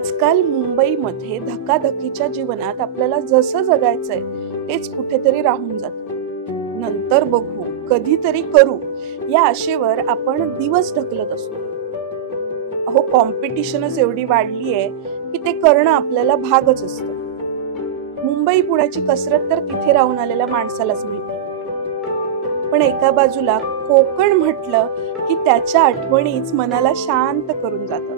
आजकाल मुंबईमध्ये धकाधकीच्या जीवनात आपल्याला जसं जगायचंय तेच कुठेतरी राहून जातं. नंतर बघू, कधीतरी करू या आशेवर आपण दिवस ढकलत असतो. अहो, कॉम्पिटिशनच एवढी वाढली आहे की ते करणं आपल्याला भागच असतं. मुंबई पुण्याची कसरत तर तिथे राहून आलेल्या माणसालाच माहिती. पण एका बाजूला कोकण म्हटलं की त्याच्या आठवणीच मनाला शांत करून जातात.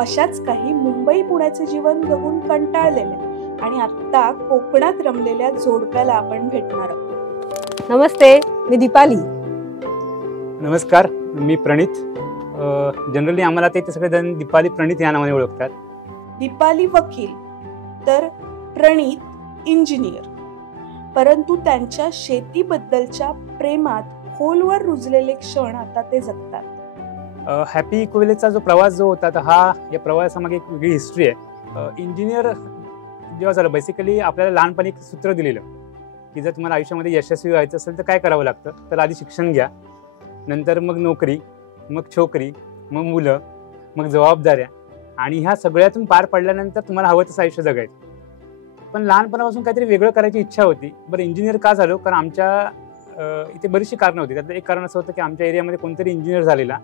अशाच काही मुंबई पुण्याचे जीवन जगून कंटाळलेल्या आणि आता कोकणात रमलेल्या जोडप्याला आपण भेटणार आहोत. नमस्ते, मी दीपाली. नमस्कार, मी प्रणित. जनरली आम्हाला ते सगळेजण दीपाली प्रणित या नावाने ओळखतात. दीपाली वकील तर प्रणित इंजिनियर. परंतु त्यांच्या शेतीबद्दलच्या प्रेमात खोलवर रुजलेले क्षण आता ते जगतात. हॅपी इकोविलेजचा जो प्रवास जो होता हा या प्रवासामागे एक वेगळी हिस्ट्री आहे. इंजिनियर जेव्हा झालं, बेसिकली आपल्याला लहानपणी एक सूत्र दिलेलं की जर तुम्हाला आयुष्यामध्ये यशस्वी व्हायचं असेल तर काय करावं लागतं, तर आधी शिक्षण घ्या, नंतर मग नोकरी, मग छोकरी, मग मुलं, मग जबाबदाऱ्या, आणि ह्या सगळ्यातून पार पडल्यानंतर तुम्हाला हवं तसं आयुष्य जगायचं. पण लहानपणापासून काहीतरी वेगळं करायची इच्छा होती. बरं, इंजिनियर का झालो? कारण आमच्या इथे बरीचशी कारणं होती. त्यातलं एक कारण असं होतं की आमच्या एरियामध्ये कोणतरी इंजिनियर झालेला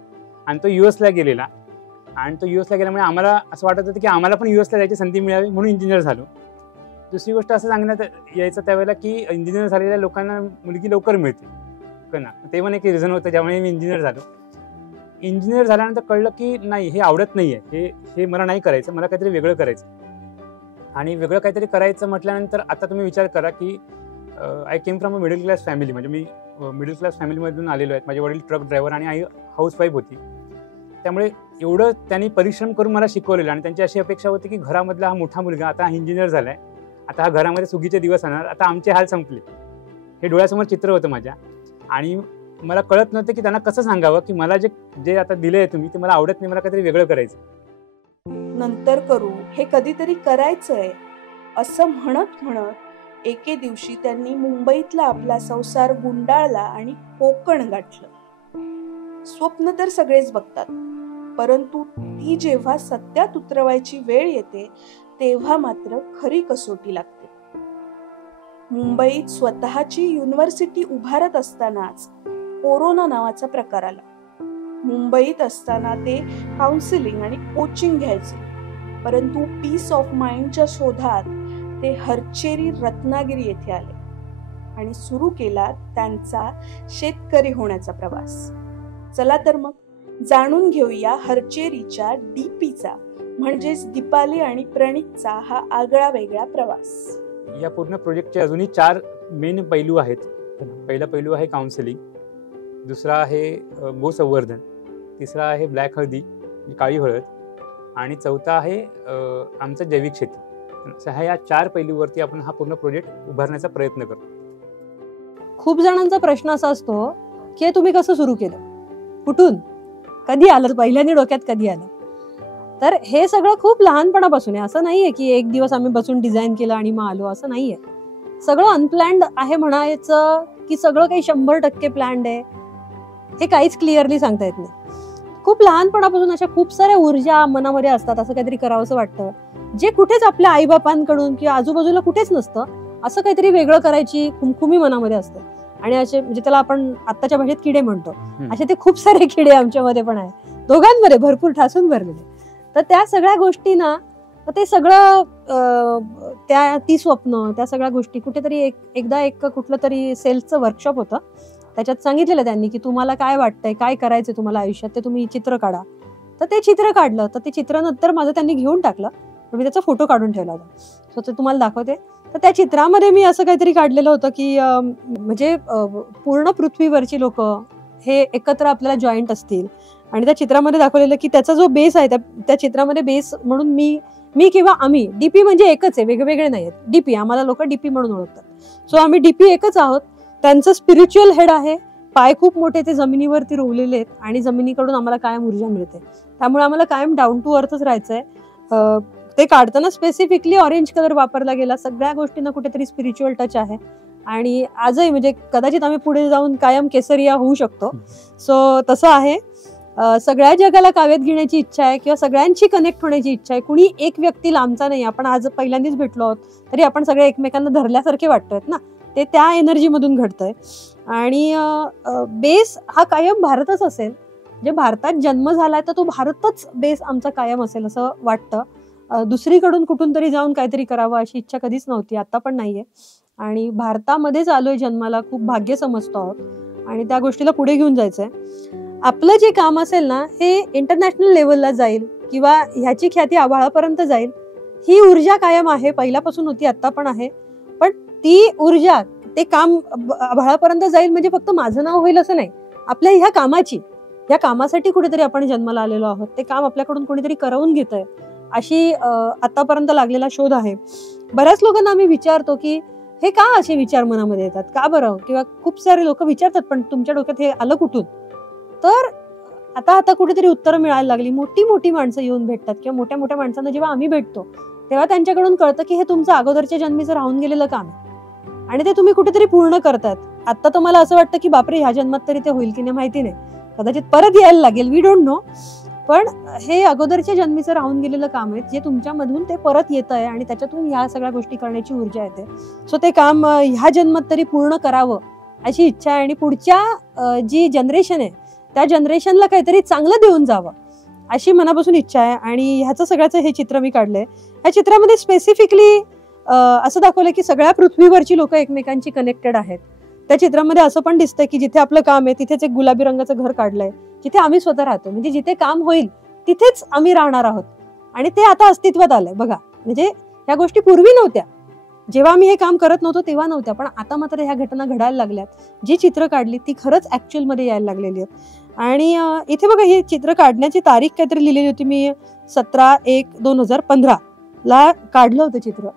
आणि तो US ला गेलेला, आणि तो US ला गेल्यामुळे आम्हाला असं वाटत होतं की आम्हाला पण US ला जायची संधी मिळावी, म्हणून इंजिनियर झालो. दुसरी गोष्ट असं सांगण्यात यायचं त्यावेळेला की इंजिनियर झालेल्या लोकांना मुलगी लवकर मिळते का ना, ते पण एक रिझन होतं ज्यामुळे मी इंजिनियर झालो. इंजिनियर झाल्यानंतर कळलं की नाही, हे आवडत नाही आहे, हे मला नाही करायचं, मला काहीतरी वेगळं करायचं. आणि वेगळं काहीतरी करायचं म्हटल्यानंतर आता तुम्ही विचार करा की I came from a middle class family. म्हणजे मी मिडल क्लास फॅमिलीमधून आलेलो आहे. माझे वडील ट्रक ड्रायव्हर आणि आई हाऊसवाईफ होती. त्यामुळे एवढं त्यांनी परिश्रम करून मला शिकवलेलं, आणि त्यांची अशी अपेक्षा होती की घरामधला हा मोठा मुलगा आता इंजिनियर झाला आहे, आता हा घरामध्ये सुगीचे दिवस आणणार, आता आमचे हाल संपले. हे डोळ्यासमोर चित्र होतं माझ्या. आणि मला कळत नव्हतं की त्यांना कसं सांगावं की मला जे आता दिलं आहे तुम्ही ते मला आवडत नाही, मला काहीतरी वेगळं करायचं. नंतर करू, हे कधीतरी करायचंय असं म्हणत म्हणत एके दिवशी त्यांनी मुंबईतला आपला संसार गुंडाळला आणि कोकण गाठलं. स्वप्न तर सगळेच बघतात, परंतु ती जेव्हा सत्यात उतरवायची वेळ येते तेव्हा मात्र खरी कसोटी लागते. मुंबईत स्वतःची युनिव्हर्सिटी उभारत असतानाच कोरोना नावाचा प्रकार आला. मुंबईत असताना ते काउन्सिलिंग आणि कोचिंग घ्यायचे, परंतु पीस ऑफ माइंडच्या शोधात ते हरचेरी रत्नागिरी येथे आले आणि सुरू केला त्यांचा शेतकरी होण्याचा प्रवास. चला तर मग जाणून घेऊया हरचेरीच्या डीपीचा, म्हणजेच दीपाली आणि प्रणितचा हा आगळा वेगळा प्रवास. या पूर्ण प्रोजेक्टचे अजूनही 4 मेन पैलू आहेत. पहिला पैलू आहे काउन्सिलिंग, दुसरा आहे गोसंवर्धन, तिसरा आहे ब्लॅक हळदी, काळी हळद, आणि चौथा आहे आमचं जैविक शेती. ह्या 4 पैलूवरती आपण हा पूर्ण प्रोजेक्ट उभारण्याचा प्रयत्न करतो. खूप जणांचा प्रश्न असा असतो की तुम्ही कसं सुरू केलं, कुठून, कधी आलं, पहिल्याने डोक्यात कधी आलं? तर हे सगळं खूप लहानपणापासून आहे. असं नाहीये की एक दिवस आम्ही बसून डिझाईन केलं आणि मग आलो, असं नाहीये. सगळं अनप्लॅन्ड आहे म्हणायचं की सगळं काही 100% प्लॅन्ड आहे हे काहीच क्लिअरली सांगता येत नाही. खूप लहानपणापासून अशा खूप साऱ्या ऊर्जा मनामध्ये असतात, असं काहीतरी करावंसं वाटतं जे कुठेच आपल्या आईबापांकडून किंवा आजूबाजूला कुठेच नसतं. असं काहीतरी वेगळं करायची खुमखुमी मनामध्ये असते, आणि असे म्हणजे त्याला आपण आत्ताच्या भाषेत किडे म्हणतो, असे ते खूप सारे किडे आमच्यामध्ये पण आहे, दोघांमध्ये भरपूर ठासून भरलेले. तर त्या सगळ्या गोष्टी ना, ते सगळं ती स्वप्न, त्या सगळ्या गोष्टी कुठेतरी एकदा कुठलं तरी सेल्सचं वर्कशॉप होतं, त्याच्यात सांगितलेलं त्यांनी की तुम्हाला काय वाटतंय, काय करायचं तुम्हाला आयुष्यात, ते तुम्ही चित्र काढा. तर ते चित्र काढलं, तर ते चित्र नंतर माझं त्यांनी घेऊन टाकलं, पण मी त्याचा फोटो काढून ठेवला होता. सो ते तुम्हाला दाखवते. तर त्या चित्रामध्ये मी असं काहीतरी काढलेलं होतं की म्हणजे पूर्ण पृथ्वीवरची लोक हे एकत्र आपल्याला जॉईंट असतील, आणि त्या चित्रामध्ये दाखवलेलं की त्याचा जो बेस आहे, त्या चित्रामध्ये बेस म्हणून मी किंवा आम्ही, डीपी म्हणजे एकच आहे, वेगवेगळे नाही आहेत. डीपी, आम्हाला लोक डीपी म्हणून ओळखतात. सो आम्ही डीपी एकच आहोत. त्यांचं स्पिरिच्युअल हेड आहे, पाय खूप मोठे, ते जमिनीवरती रोवलेले आहेत, आणि जमिनीकडून आम्हाला कायम ऊर्जा मिळते. त्यामुळे आम्हाला कायम डाऊन टू अर्थच राहायचंय. ते काढताना स्पेसिफिकली ऑरेंज कलर वापरला गेला. सगळ्या गोष्टींना कुठेतरी स्पिरिच्युअल टच आहे, आणि आजही म्हणजे कदाचित आम्ही पुढे जाऊन कायम केसरिया होऊ शकतो. सो तसं आहे. सगळ्या जगाला काव्यात घेण्याची इच्छा आहे किंवा सगळ्यांची कनेक्ट होण्याची इच्छा आहे. कुणी एक व्यक्ती लांबचा नाही. आपण आज पहिल्यांदाच भेटलो आहोत तरी आपण सगळे एकमेकांना धरल्यासारखे वाटतोय ना, ते त्या एनर्जीमधून घडतंय. आणि बेस हा कायम भारतच असेल. जे भारतात जन्म झालाय तर तो भारतच बेस आमचा कायम असेल असं वाटतं. दुसरीकडून कुठून तरी जाऊन काहीतरी करावं अशी इच्छा कधीच नव्हती, आता पण नाहीये. आणि भारतामध्येच आलोय जन्माला, खूप भाग्य समजतो आहोत आणि त्या गोष्टीला पुढे घेऊन जायचंय. आपलं जे काम असेल ना हे इंटरनॅशनल लेवलला जाईल किंवा ह्याची ख्याती आभाळापर्यंत जाईल, ही ऊर्जा कायम आहे, पहिल्यापासून होती, आता पण आहे. पण ती ऊर्जा, ते काम आभाळापर्यंत जाईल म्हणजे फक्त माझं नाव होईल असं नाही. आपल्या ह्या कामासाठी कुठेतरी आपण जन्माला आलेलो आहोत. ते काम आपल्याकडून कोणीतरी करवून घेतंय अशी आतापर्यंत लागलेला शोध आहे. बऱ्याच लोकांना आम्ही विचारतो की हे का असे विचार मनामध्ये येतात, का बरं, किंवा खूप सारे लोक विचारतात पण तुमच्या डोक्यात हे आलं कुठून. तर आता कुठेतरी उत्तरं मिळायला लागली. मोठी मोठी माणसं येऊन भेटतात किंवा मोठ्या मोठ्या माणसांना जेव्हा आम्ही भेटतो तेव्हा त्यांच्याकडून कळतं की हे तुमचं अगोदरच्या जन्मीचं राहून गेलेलं काम आहे आणि ते तुम्ही कुठेतरी पूर्ण करतात. आता तर मला असं वाटतं की बापरे, ह्या जन्मात तरी ते होईल की नाही माहिती नाही, कदाचित परत यायला लागेल, वी डोंट नो. पण हे अगोदरच्या जन्मीचं राहून गेलेलं काम आहे जे तुमच्यामधून ते परत येत आहे आणि त्याच्यातून ह्या सगळ्या गोष्टी करण्याची ऊर्जा येते. सो ते काम ह्या जन्मात तरी पूर्ण करावं अशी इच्छा आहे आणि पुढच्या जी जनरेशन आहे त्या जनरेशनला काहीतरी चांगलं देऊन जावं अशी मनापासून इच्छा आहे. आणि ह्याचं सगळ्याचं हे चित्र मी काढलंय. ह्या चित्रामध्ये स्पेसिफिकली असं दाखवलंय की सगळ्या पृथ्वीवरची लोक एकमेकांची कनेक्टेड आहेत. त्या चित्रामध्ये असं पण दिसतंय की जिथे आपलं काम आहे तिथेच एक गुलाबी रंगाचं घर काढलंय, जिथे आम्ही स्वतः राहतो. म्हणजे जिथे काम होईल तिथेच आम्ही राहणार आहोत आणि ते आता अस्तित्वात आलंय बघा. म्हणजे ह्या गोष्टी पूर्वी नव्हत्या, जेव्हा आम्ही हे काम करत नव्हतो तेव्हा नव्हत्या, पण आता मात्र ह्या घटना घडायला लागल्यात. जी चित्र काढली ती खरंच ऍक्च्युअल मध्ये यायला लागलेली आहेत. आणि इथे बघा हे चित्र काढण्याची तारीख काहीतरी लिहिलेली होती. मी 17/1/2015 ला काढलं होतं चित्र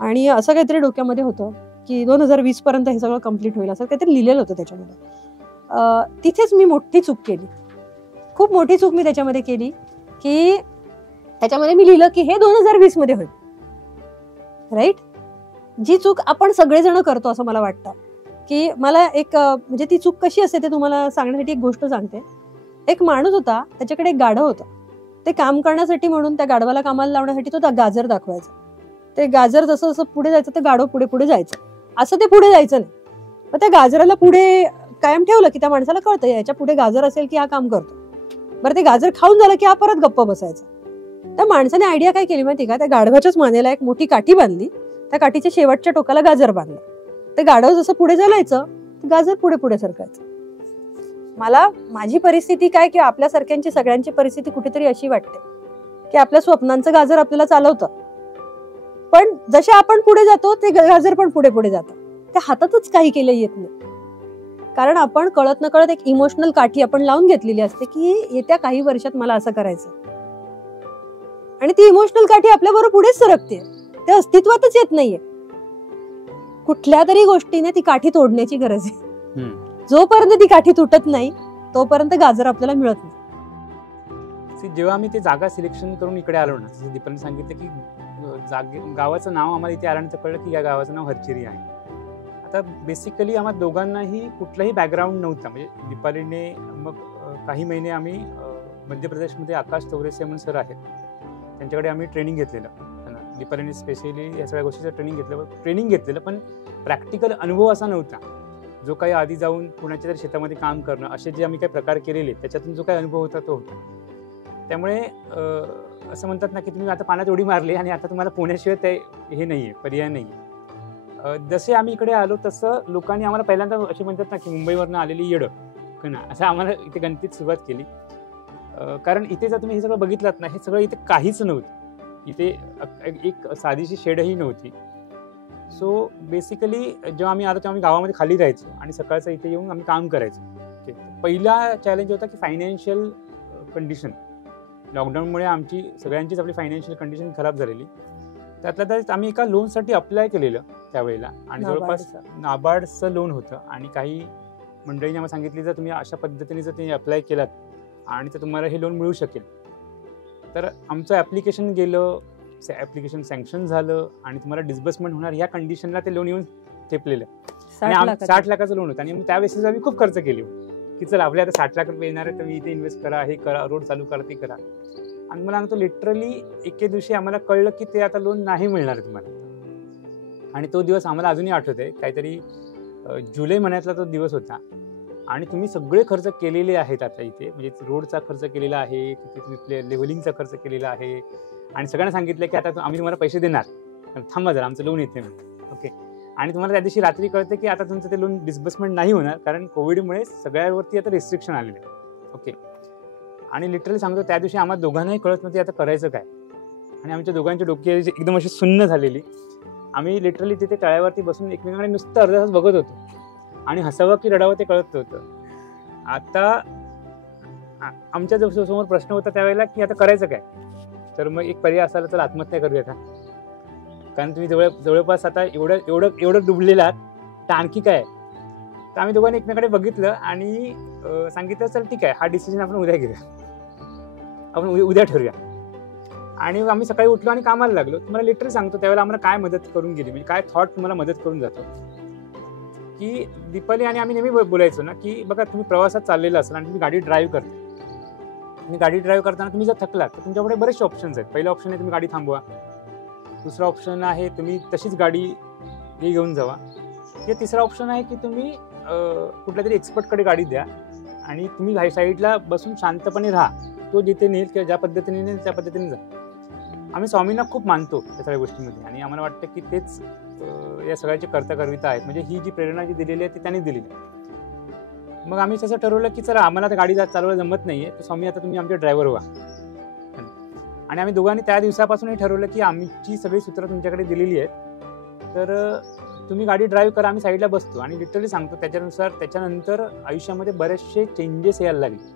आणि असं काहीतरी डोक्यामध्ये होतं की 2020 पर्यंत हे सगळं कम्प्लीट होईल असं काहीतरी लिहिलेलं होतं त्याच्यामध्ये. तिथेच मी मोठी चूक केली, खूप मोठी चूक मी त्याच्यामध्ये केली की त्याच्यामध्ये मी लिहिलं की हे 2020 मध्ये होईल. राईट. जी चूक आपण सगळेजण करतो असं मला वाटतं. की मला एक म्हणजे ती चूक कशी असते ते तुम्हाला सांगण्यासाठी एक गोष्ट सांगते. एक माणूस होता, त्याच्याकडे एक गाढव होतं. ते काम करण्यासाठी म्हणून त्या गाढवाला कामाला लावण्यासाठी तो गाजर दाखवायचा. ते गाजर जसं जसं पुढे जायचं ते गाढव पुढे पुढे जायचं, असं ते पुढे जायचं नाही. मग त्या गाजराला पुढे कायम ठेवलं की त्या माणसाला कळतं याच्या पुढे गाजर असेल की हा काम करतो. बरं, ते गाजर खाऊन झालं की हा परत गप्प बसायचा. त्या माणसाने आयडिया काय केली माहिती का, त्या गाढवाच्याच मानेला एक मोठी काठी बांधली, त्या काठीच्या शेवटच्या टोकाला गाजर बांधलं. ते गाढव जसं पुढे चालायचं गाजर पुढे पुढे सरकायचं. मला माझी परिस्थिती काय की आपल्यासारख्यांची सगळ्यांची परिस्थिती कुठेतरी अशी वाटते की आपल्या स्वप्नांचं गाजर आपल्याला चालवतं, पण जसे आपण पुढे जातो ते गाजर पण पुढे पुढे जातं. त्या हातातच काही केलं येत नाही, कारण आपण कळत न कळत एक इमोशनल काठी आपण लावून घेतलेली असते की येत्या काही वर्षात मला असं करायचं, आणि ती इमोशनल काठी आपल्याबरोबर पुढेच सरकते, ते अस्तित्वातच येत नाहीये. कुठल्या तरी गोष्टीने ती काठी तोडण्याची गरज आहे. जोपर्यंत ती काठी तुटत नाही तोपर्यंत गाजर आपल्याला मिळत नाही. जेव्हा आम्ही ते जागा सिलेक्शन करून इकडे आलो ना, जसं दीपाने सांगितलं की गावाचं नाव आम्हाला इथे आल्यानंतर कळलं की या गावाचं नाव हरचिरी आहे. आता बेसिकली आम्हाला दोघांनाही कुठलाही बॅकग्राऊंड नव्हता. म्हणजे दीपालीने मग काही महिने आम्ही मध्य प्रदेशमध्ये आकाश चौरेसे म्हणून सर आहेत, त्यांच्याकडे आम्ही ट्रेनिंग घेतलेलं. दीपालीने स्पेशली या सगळ्या गोष्टीचं ट्रेनिंग घेतलेलं, पण प्रॅक्टिकल अनुभव असा नव्हता. जो काही आधी जाऊन पुण्याच्या तरी शेतामध्ये काम करणं असे जे आम्ही काही प्रकार केलेले त्याच्यातून जो काही अनुभव होता तो होता. त्यामुळे असं म्हणतात ना की तुम्ही आता पाण्यात उडी मारली आणि आता तुम्हाला पुण्याशिवाय ते हे नाहीये, पर्याय नाहीये. जसे आम्ही इकडे आलो तसं लोकांनी आम्हाला पहिल्यांदा असे म्हणतात ना की मुंबईवरनं आलेली येडं ना, असं आम्हाला इथे गणतीत सुरुवात केली. कारण इथे जर तुम्ही हे सगळं बघितलात ना, हे सगळं इथे काहीच नव्हतं. इथे एक साधीशी शेडही नव्हती. सो बेसिकली जेव्हा आम्ही आलो तेव्हा आम्ही गावामध्ये खाली राहायचो आणि सकाळचं इथे येऊन आम्ही काम करायचो. पहिला चॅलेंज होता की फायनान्शियल कंडिशन. लॉकडाऊनमुळे आमची सगळ्यांचीच आपली फायनान्शियल कंडिशन खराब झालेली. त्यातल्या त्यात आम्ही एका लोनसाठी अप्लाय केलेलं त्यावेळेला, आणि जवळपास नाबार्डचं लोन होतं. आणि काही मंडळींनी आम्हाला सांगितली जर तुम्ही अशा पद्धतीने जर तुम्ही अप्लाय केलात आणि तर तुम्हाला हे लोन मिळू शकेल. तर आमचं ॲप्लिकेशन गेलं, ॲप्लिकेशन सँक्शन झालं आणि तुम्हाला डिस्बर्समेंट होणार या कंडिशनला ते लोन येऊन ठेपलेलं. आणि 60 लाखाचं लोन होतं आणि त्यावेळेस आम्ही खूप खर्च केले. की चला आपले आता 60 लाख रुपये येणार आहे, तर मी इथे इन्व्हेस्ट करा, हे करा, रोड चालू करा, ते करा. आणि मला सांगतो लिटरली एके दिवशी आम्हाला कळलं की ते आता लोन नाही मिळणार तुम्हाला. आणि तो दिवस आम्हाला अजूनही आठवत आहे, काहीतरी जुलै महिन्यातला तो दिवस होता. आणि तुम्ही सगळे खर्च केलेले आहेत आता इथे, म्हणजे रोडचा खर्च केलेला आहे, तिथे तुम्ही लेव्हलिंगचा खर्च केलेला आहे, आणि सगळ्यांना सांगितलं की आता आम्ही तुम्हाला पैसे देणार, थांबा जरा आमचं लोन येते. ओके. आणि तुम्हाला त्या दिवशी रात्री कळतं की आता तुमचं ते लोन डिस्बर्समेंट नाही होणार, कारण कोविडमुळे सगळ्यावरती आता रिस्ट्रिक्शन आलेले आहे. ओके. आणि लिटरली सांगतो त्या दिवशी आम्हाला दोघांनाही कळत नव्हते आता करायचं काय. आणि आमच्या दोघांची डोकी एकदम अशी सुन्न झालेली. आम्ही लिटरली तिथे तळ्यावरती बसून एकमेकांकडे नुसतं अर्धा तास बघत होतो, आणि हसावं की रडावं ते कळत नव्हतं. आता आमच्या समोर प्रश्न होता त्यावेळेला की आता करायचं काय. तर मग एक पर्याय असायला तर आत्महत्या करूया का, कारण तुम्ही जवळपास आता एवढं डुबलेला आहात, तर आणखी काय. तर आम्ही दोघांनी एकमेकांकडे बघितलं आणि सांगितलं चल ठीक आहे, हा डिसिजन आपण उद्या घेऊया, आपण उद्या ठरूया. आणि आम्ही सकाळी उठलो आणि कामाला लागलो. तुम्हाला लिटरली सांगतो त्यावेळेला आम्हाला काय मदत करून गेली, म्हणजे काय थॉट तुम्हाला मदत करून जातो, की दीपाली आणि आम्ही नेहमी बोलायचो ना की बघा तुम्ही प्रवासात चाललेला असाल आणि तुम्ही गाडी ड्राईव्ह करता, तुम्ही गाडी ड्राईव्ह करताना तुम्ही जर थकलात तर तुमच्याकडे बरेचसे ऑप्शन्स आहेत. पहिलं ऑप्शन आहे तुम्ही गाडी थांबवा, दुसरा ऑप्शन आहे तुम्ही तशीच गाडी घेऊन जावा, या तिसरा ऑप्शन आहे की तुम्ही कुठल्या तरी एक्सपर्टकडे गाडी द्या आणि तुम्ही साईडला बसून शांतपणे राहा, तो जिथे नेईल किंवा ज्या पद्धतीने नेईल त्या पद्धतीने जा. आम्ही स्वामींना खूप मानतो या सगळ्या गोष्टींमध्ये, आणि आम्हाला वाटतं की तेच या सगळ्याची कर्ता-करविता आहेत, म्हणजे ही जी प्रेरणा जी दिलेली आहे ती त्यांनी दिलेली आहे. मग आम्ही तसं ठरवलं की चला आम्हाला आता गाडी चालवायला जमत नाहीये, तर स्वामी आता तुम्ही आमचे ड्रायव्हर व्हा. आणि आम्ही दोघांनी त्या दिवसापासून हे ठरवलं की आमची सगळी सूत्र तुमच्याकडे दिलेली आहेत, तर तुम्ही गाडी ड्राईव्ह करा, आम्ही साईडला बसतो. आणि लिटरली सांगतो त्याच्यानंतर आयुष्यामध्ये बरेचसे चेंजेस यायला लागले.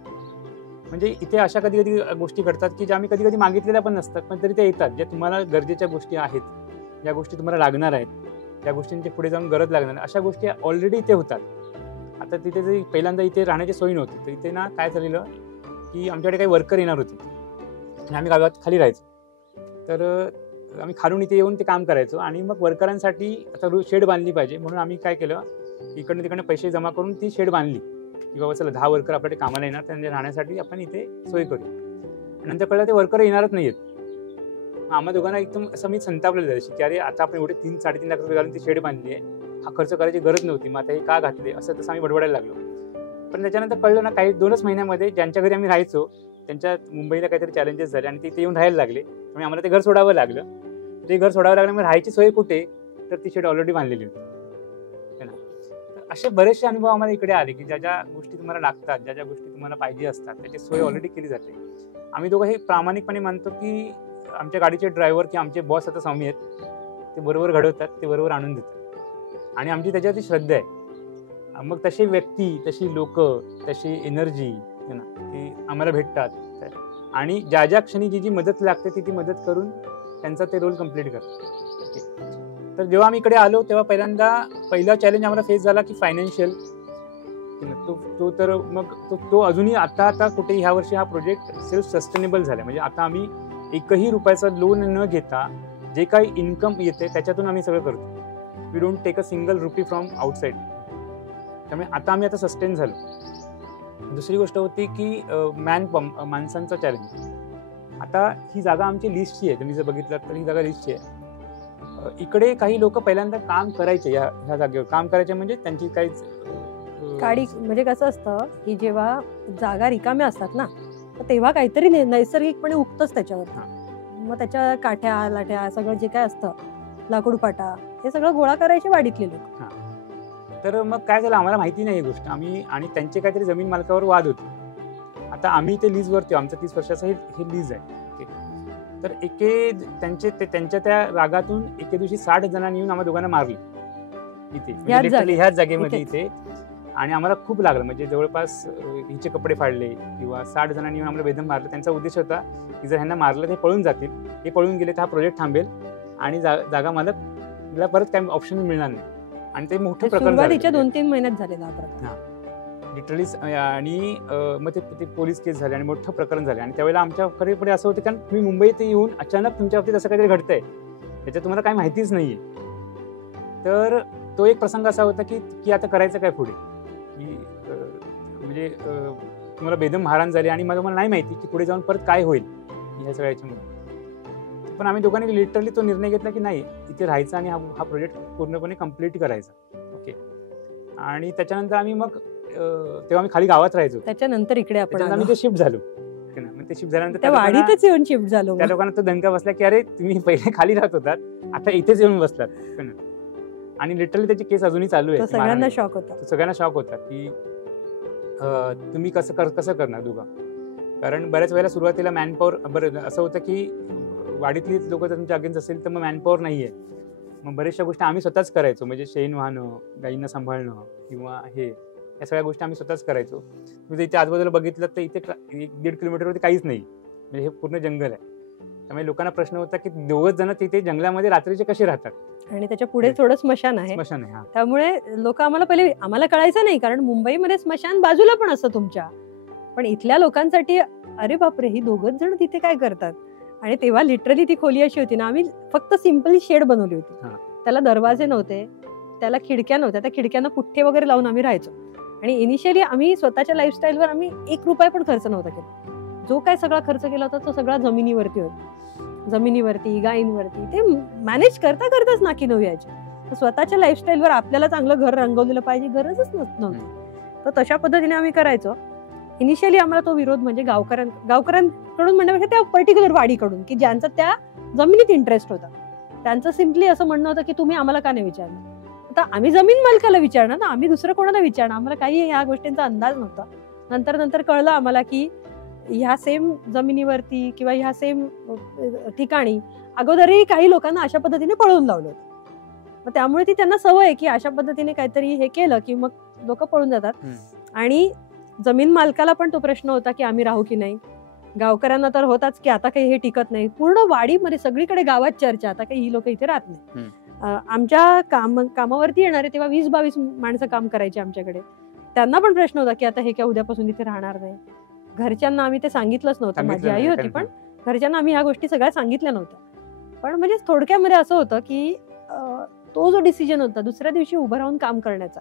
म्हणजे इथे अशा कधी कधी गोष्टी घडतात की ज्या आम्ही कधी कधी मागितलेल्या पण नसतात, पण तरी त्या येतात, ज्या तुम्हाला गरजेच्या गोष्टी आहेत, ज्या गोष्टी तुम्हाला लागणार आहेत, ज्या गोष्टींची पुढे जाऊन गरज लागणार, अशा गोष्टी ऑलरेडी इथे होतात. आता तिथे जरी पहिल्यांदा इथे राहण्याची सोय नव्हती, तर इथे ना काय झालेलं की आमच्याकडे काही वर्कर येणार होते आणि आम्ही गावात खाली राहायचो, तर आम्ही खालून इथे येऊन ते काम करायचो. आणि मग वर्करांसाठी आता शेड बांधली पाहिजे म्हणून आम्ही काय केलं, इकडनं तिकडनं पैसे जमा करून ती शेड बांधली की बाबा चला 10 वर्कर आपल्याकडे कामाला येणार, त्यांच्या राहण्यासाठी आपण इथे सोय करू. नंतर कळलं ते वर्कर येणारच नाही आहेत. आम्हा दोघांना एकदम असं मी संतापलेलं त्याशी की अरे आता आपण एवढे 3-3.5 लाख रुपये घालून ती शेड बांधली आहे, हा खर्च करायची गरज नव्हती, मग आता हे का घातले, असं तसं आम्ही बडबडायला लागलो. पण त्याच्यानंतर कळलं ना, काही 2च महिन्यामध्ये ज्यांच्या घरी आम्ही राहायचो त्यांच्या मुंबईला काहीतरी चॅलेंजेस झाले आणि ते इथे येऊन राहायला लागले, त्यामुळे आम्हाला ते घर सोडावं लागलं. ते घर सोडावं लागल्यामुळे राहायची सोय कुठे, तर ती शेड ऑलरेडी बांधलेली होती. असे बरेचसे अनुभव आम्हाला इकडे आले की ज्या ज्या गोष्टी तुम्हाला लागतात, ज्या ज्या गोष्टी तुम्हाला पाहिजे असतात त्याची सोय ऑलरेडी केली जाते. आम्ही दोघं हे प्रामाणिकपणे मानतो की आमच्या गाडीचे ड्रायव्हर किंवा आमचे बॉस आता स्वामी आहेत, ते बरोबर घडवतात, ते बरोबर आणून देतात, आणि आमची त्याच्यावरती श्रद्धा आहे. मग तशी व्यक्ती, तशी लोक, तशी एनर्जी ती आम्हाला भेटतात, आणि ज्या ज्या क्षणी जी जी मदत लागते ती मदत करून त्यांचा ते रोल कम्प्लीट करतात. तर जेव्हा आम्ही इकडे आलो तेव्हा पहिला चॅलेंज आम्हाला फेस झाला की फायनान्शियल, तो तर मग तो अजूनही आता कुठेही ह्या वर्षी हा प्रोजेक्ट सेल्फ सस्टेनेबल झाला. म्हणजे आता आम्ही एकही रुपयाचं लोन न घेता जे काही इन्कम येते त्याच्यातून आम्ही सगळं करतो. We don't take a single rupee from outside. त्यामुळे आता सस्टेन झालो. दुसरी गोष्ट होती की माणसांचा चॅलेंज. आता ही जागा आमची लिस्टची आहे, तुम्ही जर बघितलं तर ही जागा लिस्टची आहे. इकडे काही लोक पहिल्यांदा काम करायचे, ह्या जागेवर काम करायचे, म्हणजे त्यांची काहीच गाडी, म्हणजे कसं असतं की जेव्हा जागा रिकाम्या असतात ना, तर तेव्हा काहीतरी नैसर्गिकपणे उगतंच त्याच्यावर. मग त्याच्या काठ्या लाठ्या सगळं जे काय असतं, लाकूडपाटा, हे सगळं गोळा करायचे वाडीतले लोक. तर मग काय झालं, आम्हाला माहिती नाही ही गोष्ट. आम्ही आणि त्यांचे काहीतरी जमीन मालकावर वाद होते. आता आम्ही ते लीजवरती, आमचं 30 वर्षाचं हे लीज आहे. तर त्यांच्या त्या रागातून एके दिवशी 60 जणांनी येऊन आम्हाला दोघांना मारले इथे, ह्याच जागेमध्ये इथे. आणि आम्हाला खूप लागलं, म्हणजे जवळपास हिचे कपडे फाडले किंवा 60 जणांनी येऊन आम्हाला बेदम मारलं. त्यांचा उद्देश होता की जर ह्यांना मारलं ते पळून जातील, हे पळून गेले तर हा प्रोजेक्ट थांबेल आणि जागा मालकला परत काही ऑप्शन मिळणार नाही. आणि ते मोठं प्रकरण सुरुवातीच्या 2-3 महिन्यात झालेला हा प्रकार लिटरली. आणि मग ते पोलीस केस झाले आणि मोठं प्रकरण झाले. आणि त्यावेळेला आमच्याकडे पुढे असं होतं, कारण तुम्ही मुंबईत येऊन अचानक तुमच्या बाबतीत असं काहीतरी घडतंय, त्याच्यात तुम्हाला काही माहितीच नाहीये. तर तो एक प्रसंग असा होता की आता करायचं काय पुढे, की म्हणजे तुम्हाला बेदम महाराज झाले आणि मला नाही माहिती की पुढे जाऊन परत काय होईल ह्या सगळ्या याच्यामध्ये. पण आम्ही दोघांनी लिटरली तो निर्णय घेतला की नाही, इथे राहायचा आणि हा प्रोजेक्ट पूर्णपणे कम्प्लीट करायचा. ओके. आणि त्याच्यानंतर आम्ही मग तेव्हा आम्ही खाली गावात राहायचो. त्याच्यानंतर इकडे आपण आम्ही ते शिफ्ट झालो. ते शिफ्ट झाल्यानंतर त्या वाडीतच येऊन शिफ्ट झालो. त्या लोकांना तो दंगा बसला की अरे तुम्ही पहिले खाली राहत होतात, आता इथेच येऊन बसलात. आणि लिटरली त्याची केस अजूनही चालू आहे. सगळ्यांना शॉक होता की तुम्ही कसं करणार दोघं. कारण बऱ्याच वेळेला सुरुवातीला मॅनपॉवर बरं असं होतं की वाडीतली लोक तुमच्या अगेन्स्ट असेल तर मग मॅनपॉवर नाहीये. मग बऱ्याचशा गोष्टी आम्ही स्वतःच करायचो. म्हणजे शेण वाहणं, गाईंना सांभाळणं किंवा या सगळ्या गोष्टी आम्ही स्वतःच करायचो. म्हणजे इथे आजूबाजूला बघितलं तर इथे 1-1.5 किलोमीटरवरती काहीच नाही, म्हणजे हे पूर्ण जंगल आहे. त्यामुळे लोकांना प्रश्न होता की दोघच जण तिथे जंगलामध्ये रात्रीचे कसे राहतात. आणि त्याच्या पुढे थोडं स्मशान आहे. त्यामुळे लोक आम्हाला कळायचं नाही, कारण मुंबईमध्ये स्मशान बाजूला पण असतं तुमच्या. पण इथल्या लोकांसाठी अरे बापरे, ही दोघच जण तिथे काय करतात. आणि तेव्हा लिटरली ती खोली अशी होती ना, आम्ही फक्त सिम्पली शेड बनवली होती. त्याला दरवाजे नव्हते, त्याला खिडक्या नव्हत्या. त्या खिडक्यांना पुठ्ठे वगैरे लावून आम्ही राहायचो. आणि इनिशियली आम्ही स्वतःच्या लाईफस्टाईलवर आम्ही 1 रुपया पण खर्च नव्हता केला. जो काय सगळा खर्च केला होता तो सगळा जमिनीवरती होता. जमिनीवरती, गायींवरती ते मॅनेज करताच नाकी नऊ यायची. स्वतःच्या लाईफस्टाईलवर आपल्याला चांगलं घर रंगवलेलं पाहिजे गरजच नव्हती. तर तशा पद्धतीने आम्ही करायचो. इनिशियली आम्हाला तो विरोध म्हणजे गावकऱ्यांकडून म्हणण्यापेक्षा त्या पर्टिक्युलर वाडीकडून, की ज्यांचा त्या जमिनीत इंटरेस्ट होता, त्यांचं सिम्पली असं म्हणणं होतं की तुम्ही आम्हाला का नाही विचारलं. आता आम्ही जमीन मालकाला विचारणार ना, आम्ही दुसरं कोणाला विचारणार. आम्हाला काही ह्या गोष्टींचा अंदाज नव्हता. नंतर कळलं आम्हाला की ह्या सेम जमिनीवरती किंवा ह्या सेम ठिकाणी अगोदरही काही लोकांना अशा पद्धतीने पळवून लावलं होतं. मग त्यामुळे ती त्यांना सवय आहे की अशा पद्धतीने काहीतरी हे केलं की मग लोक पळून जातात. आणि जमीन मालकाला पण तो प्रश्न होता की आम्ही राहू की नाही. गावकऱ्यांना तर होताच की आता काही हे टिकत नाही. पूर्ण वाडीमध्ये सगळीकडे गावात चर्चा, आता काही ही लोक इथे राहत नाही. आमच्या कामावरती येणारे तेव्हा 20-22 माणसं काम करायचे आमच्याकडे. त्यांना पण प्रश्न होता की आता हे काय उद्यापासून इथे राहणार नाही. घरच्यांना आम्ही ते सांगितलंच नव्हतं. माझी आई होती पण घरच्यांना आम्ही ह्या गोष्टी सगळ्या सांगितल्या नव्हत्या. पण म्हणजे थोडक्यामध्ये असं होतं की तो जो डिसिजन होता दुसऱ्या दिवशी उभं राहून काम करण्याचा,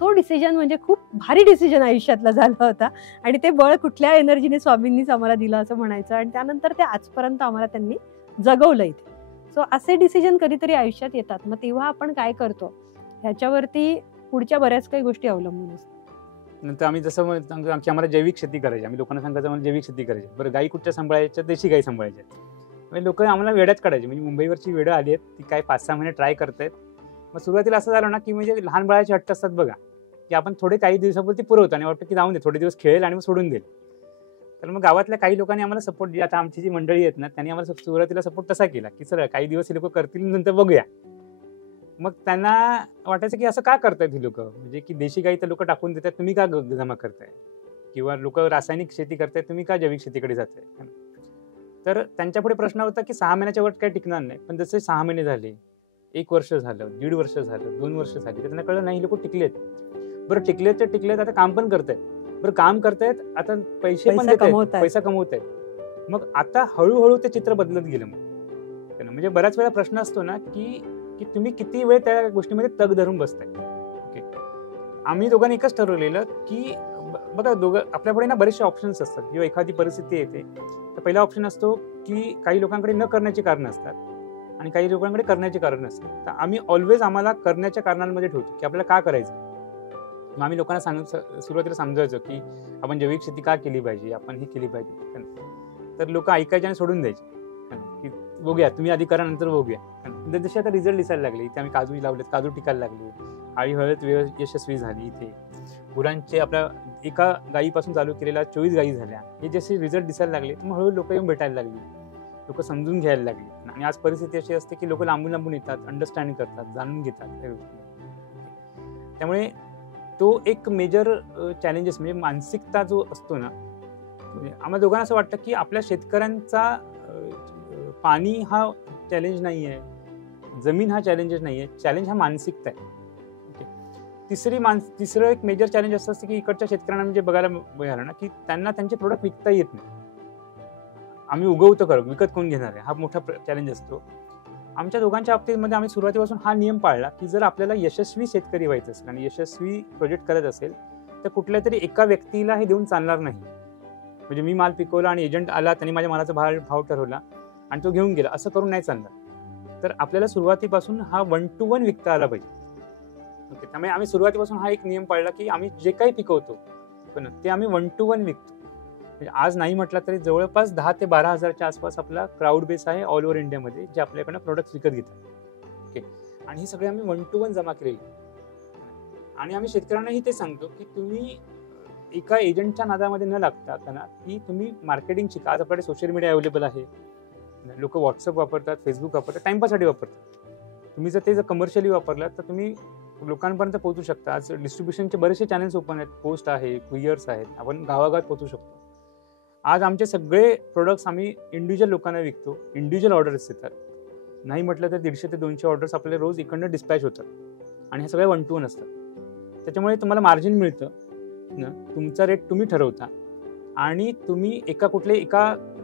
तो डिसिजन म्हणजे खूप भारी डिसिजन आयुष्यातला झाला होता. आणि ते बळ कुठल्या एनर्जीने स्वामींनीच आम्हाला दिलं असं म्हणायचं. आणि त्यानंतर ते आजपर्यंत आम्हाला त्यांनी जगवलं इथे. सो असे डिसिजन कधीतरी आयुष्यात येतात. मग तेव्हा आपण काय करतो ह्याच्यावरती पुढच्या बऱ्याच काही गोष्टी अवलंबून असतात. नंतर आम्ही जसं आम्हाला जैविक शेती करायची. आम्ही लोकांना सांगायचं आम्हाला जैविक शेती करायची. बरं, गाई कुठच्या सांभाळायच्या, देशी गाई सांभाळायच्या. म्हणजे लोक आम्हाला वेड्यात काढायचे. म्हणजे मुंबईवरची वेडं आली आहेत, ती काय 5-6 महिने ट्राय करतायत. मग सुरुवातीला असं झालं ना की म्हणजे लहान बाळाचे हट्ट असतात बघा, की आपण थोडे काही दिवसापुरती पुरवतो आणि वाटतं की जाऊन दे, थोडे दिवस खेळेल आणि मग सोडून देईल. तर मग गावातल्या काही लोकांनी आम्हाला सपोर्ट, आता आमची जी मंडळी आहेत ना, त्यांनी आम्हाला सुरुवातीला सपोर्ट तसा केला की सर काही दिवस हे लोक करतील, नंतर बघूया. मग त्यांना वाटायचं की असं का करतायत ही लोक, म्हणजे की देशी गाई तर लोक टाकून देतात, तुम्ही का जमा करताय, किंवा लोक रासायनिक शेती करतायत, तुम्ही का जैविक शेतीकडे जाताय. तर त्यांच्या पुढे प्रश्न होता की 6 महिन्याच्या वर काही टिकणार नाही. पण जसे 6 महिने झाले, 1 वर्ष झालं, 1.5 वर्ष झालं, 2 वर्ष झाली, तर त्यांना कळलं नाही लोक टिकलेत. बरं, टिकलेत आता काम पण करतायत. बरं, काम करतायत आता पैसे पण देतायत, पैसा कमवतायत. मग आता हळूहळू ते चित्र बदलत गेलं. मग म्हणजे बऱ्याच वेळा प्रश्न असतो ना की तुम्ही किती वेळ त्या गोष्टीमध्ये तग धरून बसताय. ओके, आम्ही दोघांनी एकच ठरवलेलं की बघा, आपल्याकडे ना बरेचसे ऑप्शन्स असतात. किंवा एखादी परिस्थिती येते तर पहिला ऑप्शन असतो की काही लोकांकडे न करण्याची कारणं असतात आणि काही लोकांकडे करण्याची कारणं असतात. तर आम्ही ऑलवेज आम्हाला करण्याच्या कारणांमध्ये ठेवतो की आपल्याला का करायचं. मग आम्ही लोकांना सुरुवातीला समजायचो की आपण जैविक शेती का केली पाहिजे, आपण ही केली पाहिजे. तर लोक ऐकायचे आणि सोडून द्यायचे की बघूया, तुम्ही आधी करा नंतर बघूया. जसे आता रिझल्ट दिसायला लागले, इथे आम्ही काजू लावलेत, काजू टिकायला लागले, आळी हळद यशस्वी झाली. इथे गुरांचे आपल्या एका गायीपासून चालू केलेल्या 24 गायी झाल्या. हे जसे रिझल्ट दिसायला लागले तर हळूहळू लोक येऊन भेटायला लागली, लोक समजून घ्यायला लागली. आणि आज परिस्थिती अशी असते की लोक लांबून येतात, अंडरस्टँडिंग करतात, जाणून घेतात त्या गोष्टी. त्यामुळे तो एक मेजर चॅलेंजेस म्हणजे मानसिकता जो असतो ना, आम्हाला दोघांना असं वाटतं की आपल्या शेतकऱ्यांचा पाणी हा चॅलेंज नाही आहे, जमीन हा चॅलेंजेस नाही आहे, चॅलेंज हा मानसिकता आहे. तिसरं एक मेजर चॅलेंज असं असतं की इकडच्या शेतकऱ्यांना म्हणजे बघायला मिळालं ना की त्यांना त्यांचे प्रोडक्ट विकता येत नाही. आम्ही उगवतो कर, विकत कोण घेणार आहे, हा मोठा चॅलेंज असतो. आमच्या दोघांच्या बाबतीमध्ये आम्ही सुरुवातीपासून हा नियम पाळला की जर आपल्याला यशस्वी शेतकरी व्हायचं असेल आणि यशस्वी प्रोजेक्ट करत असेल तर कुठल्या तरी एका व्यक्तीला हे देऊन चालणार नाही. म्हणजे मी माल पिकवला आणि एजंट आला, त्यांनी माझ्या मालाचा भाव ठरवला आणि तो घेऊन गेला, असं करून नाही चालणार. तर आपल्याला सुरुवातीपासून हा 1 to 1 विकता आला पाहिजे. ओके, त्यामुळे आम्ही सुरुवातीपासून हा एक नियम पाळला की आम्ही जे काही पिकवतो पण ते आम्ही 1 to 1 विकतो. म्हणजे आज नाही म्हटलं तरी जवळपास 10 ते 12 हजारच्या आसपास आपला क्राऊड बेस आहे ऑल ओव्हर इंडियामध्ये, जे आपल्याकडनं प्रोडक्ट्स विकत घेतात. ओके, आणि हे सगळे आम्ही 1 to 1 जमा केलेले. आणि आम्ही शेतकऱ्यांनाही ते सांगतो की तुम्ही एका एजंटच्या नादामध्ये न लागता की तुम्ही मार्केटिंग शिका. आज आपल्याकडे सोशल मीडिया अवेलेबल आहे, लोक व्हॉट्सअप वापरतात, फेसबुक वापरतात, टाइमपाससाठी वापरतात. तुम्ही जर कमर्शियली वापरलात तर तुम्ही लोकांपर्यंत पोहोचू शकता. आज डिस्ट्रीब्युशनचे बरेचसे चॅनल्स ओपन आहेत, पोस्ट आहे, कुरिअर्स आहेत, आपण गावागावात पोहोचू शकतो. आज आमचे सगळे प्रोडक्ट्स आम्ही इंडिव्हिज्युअल लोकांना विकतो, इंडिव्हिज्युअल ऑर्डर्स येतात. नाही म्हटलं तर 150 ते 200 ऑर्डर्स आपल्याला रोज इकडनं डिस्पॅच होतात आणि हे सगळे 1 to 1 असतात. त्याच्यामुळे तुम्हाला मार्जिन मिळतं ना, तुमचा रेट तुम्ही ठरवता आणि तुम्ही एका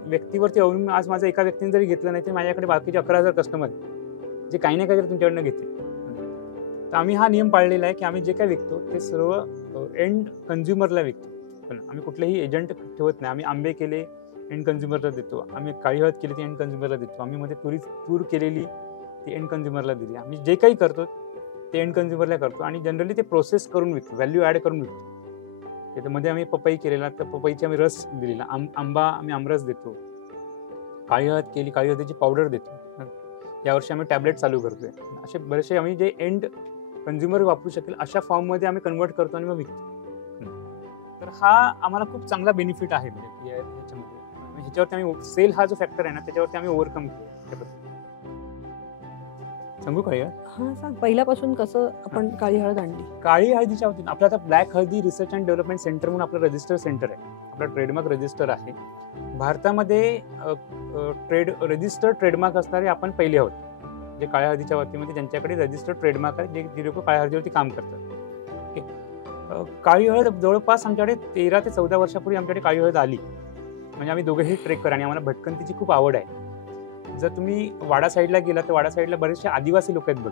व्यक्तीवरती अवलंबून. आज माझं एका व्यक्तीने जरी घेतलं नाही तर माझ्याकडे बाकीचे 11,000 कस्टमर आहेत जे काही ना काही तुमच्याकडनं घेते. तर आम्ही हा नियम पाळलेला आहे की आम्ही जे काय विकतो ते सर्व एंड कन्झ्युमरला विकतो. पण आम्ही कुठलेही एजंट ठेवत नाही. आम्ही आंबे केले एंड कन्झ्युमरला देतो, आम्ही काळी हळद केली ती एंड कन्झ्युमरला देतो, आम्ही मध्ये तूर केलेली ती एंड कन्झ्युमरला दिली. आम्ही जे काही करतो ते एंड कन्झ्युमरला करतो आणि जनरली ते प्रोसेस करून विकतो, व्हॅल्यू ॲड करून विकतो. त्याच्यामध्ये आम्ही पपई केलेला तर पपईची आम्ही रस दिलेला, आंबा आम्ही आमरस देतो, काळी हळद केली काळी हळदीची पावडर देतो. यावर्षी आम्ही टॅबलेट चालू करतोय. असे बरेचसे आम्ही जे एंड कन्झ्युमर वापरू शकेल अशा फॉर्ममध्ये आम्ही कन्वर्ट करतो आणि मग विकतो. तर हा आम्हाला खूप चांगला बेनिफिट आहे. म्हणजे ह्याच्यामध्ये ह्याच्यावरती आम्ही सेल हा जो फॅक्टर आहे ना त्याच्यावरती आम्ही ओव्हरकम केला. सांगू काळी हळद? हा सांग, पहिल्यापासून कसं आपण काळी हळद आणली. काळी हळदीच्या बाबतीत आपलं आता ब्लॅक हळदी रिसर्च अँड डेव्हलपमेंट सेंटर म्हणून आपलं रजिस्टर सेंटर आहे, आपला ट्रेडमार्क रजिस्टर आहे. भारतामध्ये रजिस्टर्ड ट्रेडमार्क असणारे आपण पहिले आहोत, जे काळ्या हळदीच्या बाबतीमध्ये ज्यांच्याकडे रजिस्टर्ड ट्रेडमार्क आहे, जे लोक काळ्या हळदीवरती काम करतात. ओके, काळी हळद जवळपास आमच्याकडे 13 ते 14 वर्षापूर्वी आमच्याकडे काळी हळद आली. म्हणजे आम्ही दोघेही ट्रेकर आणि आम्हाला भटकंतीची खूप आवड आहे. जर तुम्ही वाडा साईडला गेला तर वाडा साईडला बरेचसे आदिवासी लोक आहेत बघ,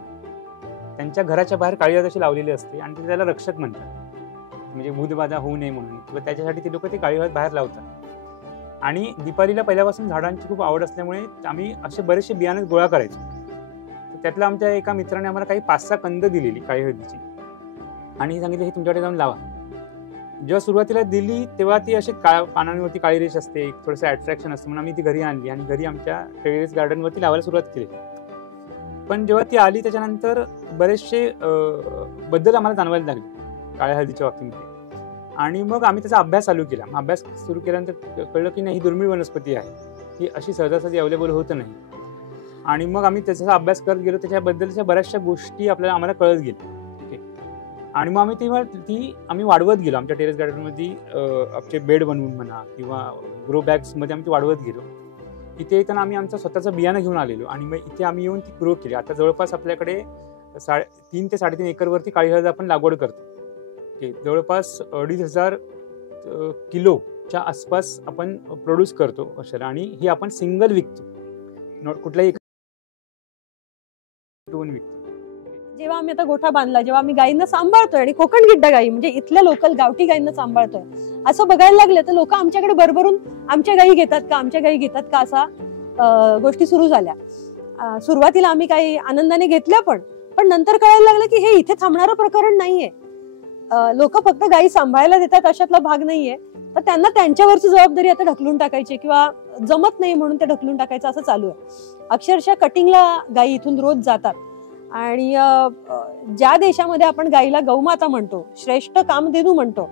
त्यांच्या घराच्या बाहेर काळी हळद अशी लावलेली असते आणि ते त्याला रक्षक म्हणतात, म्हणजे भूतबाधा होऊ नये म्हणून, किंवा त्याच्यासाठी ते लोक ते काळी हळद बाहेर लावतात. आणि दिपावलीला पहिल्यापासून झाडांची खूप आवड असल्यामुळे आम्ही असे बरेचसे बियाणे गोळा करायचो. त्यातल्या आमच्या एका मित्राने आम्हाला काही 5-6 कंद दिलेली काळी हळदीची आणि सांगितलं हे तुमच्याकडे जाऊन लावा. जेव्हा सुरुवातीला दिली तेव्हा ती अशी पानांवरती काळी रेष असते, थोडंसं अट्रॅक्शन असतं म्हणून आम्ही ती घरी आणली आणि घरी आमच्या टेरेस गार्डनवरती लावायला सुरुवात केली. पण जेव्हा ती आली त्याच्यानंतर बरेचसे बदल आम्हाला जाणवायला लागले काळ्या हळदीच्या बाबतीमध्ये. आणि मग आम्ही त्याचा अभ्यास चालू केला. अभ्यास सुरू केल्यानंतर कळलं की नाही, ही दुर्मिळ वनस्पती आहे, ही अशी सहजासहजी अवेलेबल होत नाही. आणि मग आम्ही त्याचा अभ्यास करत गेलो, त्याच्याबद्दलच्या बऱ्याचशा गोष्टी आम्हाला कळत गेल्या. आणि मग आम्ही वाढवत गेलो आमच्या टेरेस गार्डनमध्ये, आमचे बेड बनवून म्हणा किंवा ग्रो बॅग्समध्ये आम्ही ती वाढवत गेलो. इथे येताना आम्ही आमचं स्वतःचं बियाणं घेऊन आलेलो आणि मग इथे आम्ही येऊन ती ग्रो केली. आता जवळपास आपल्याकडे 3 ते 3.5 एकरवरती काळी हळद आपण लागवड करतो. जवळपास 2,500 किलोच्या आसपास आपण प्रोड्यूस करतो वर्षाला आणि ही आपण सिंगल विकतो, कुठल्याही विकतो. जेव्हा आम्ही आता गोठा बांधला, जेव्हा आम्ही गायींना सांभाळतोय आणि कोकण गिड्डा गायी म्हणजे इथल्या लोकल गावठी गायींना सांभाळतोय, असं बघायला लागलं तर लोक आमच्याकडे भरभरून आमच्या गायी घेतात का असा गोष्टी सुरू झाल्या. सुरुवातीला आम्ही काही आनंदाने घेतल्या पण नंतर कळायला लागलं की हे इथे थांबणारं प्रकरण नाहीये. लोक फक्त गायी सांभाळायला देतात अशातला भाग नाहीये, तर त्यांना त्यांच्यावरची जबाबदारी आता ढकलून टाकायची किंवा जमत नाही म्हणून ते ढकलून टाकायचं असं चालू आहे. अक्षरशः कटिंगला गायी इथून रोज जातात आणि ज्या देशामध्ये आपण गायीला गौमाता म्हणतो, श्रेष्ठ कामधेनू म्हणतो,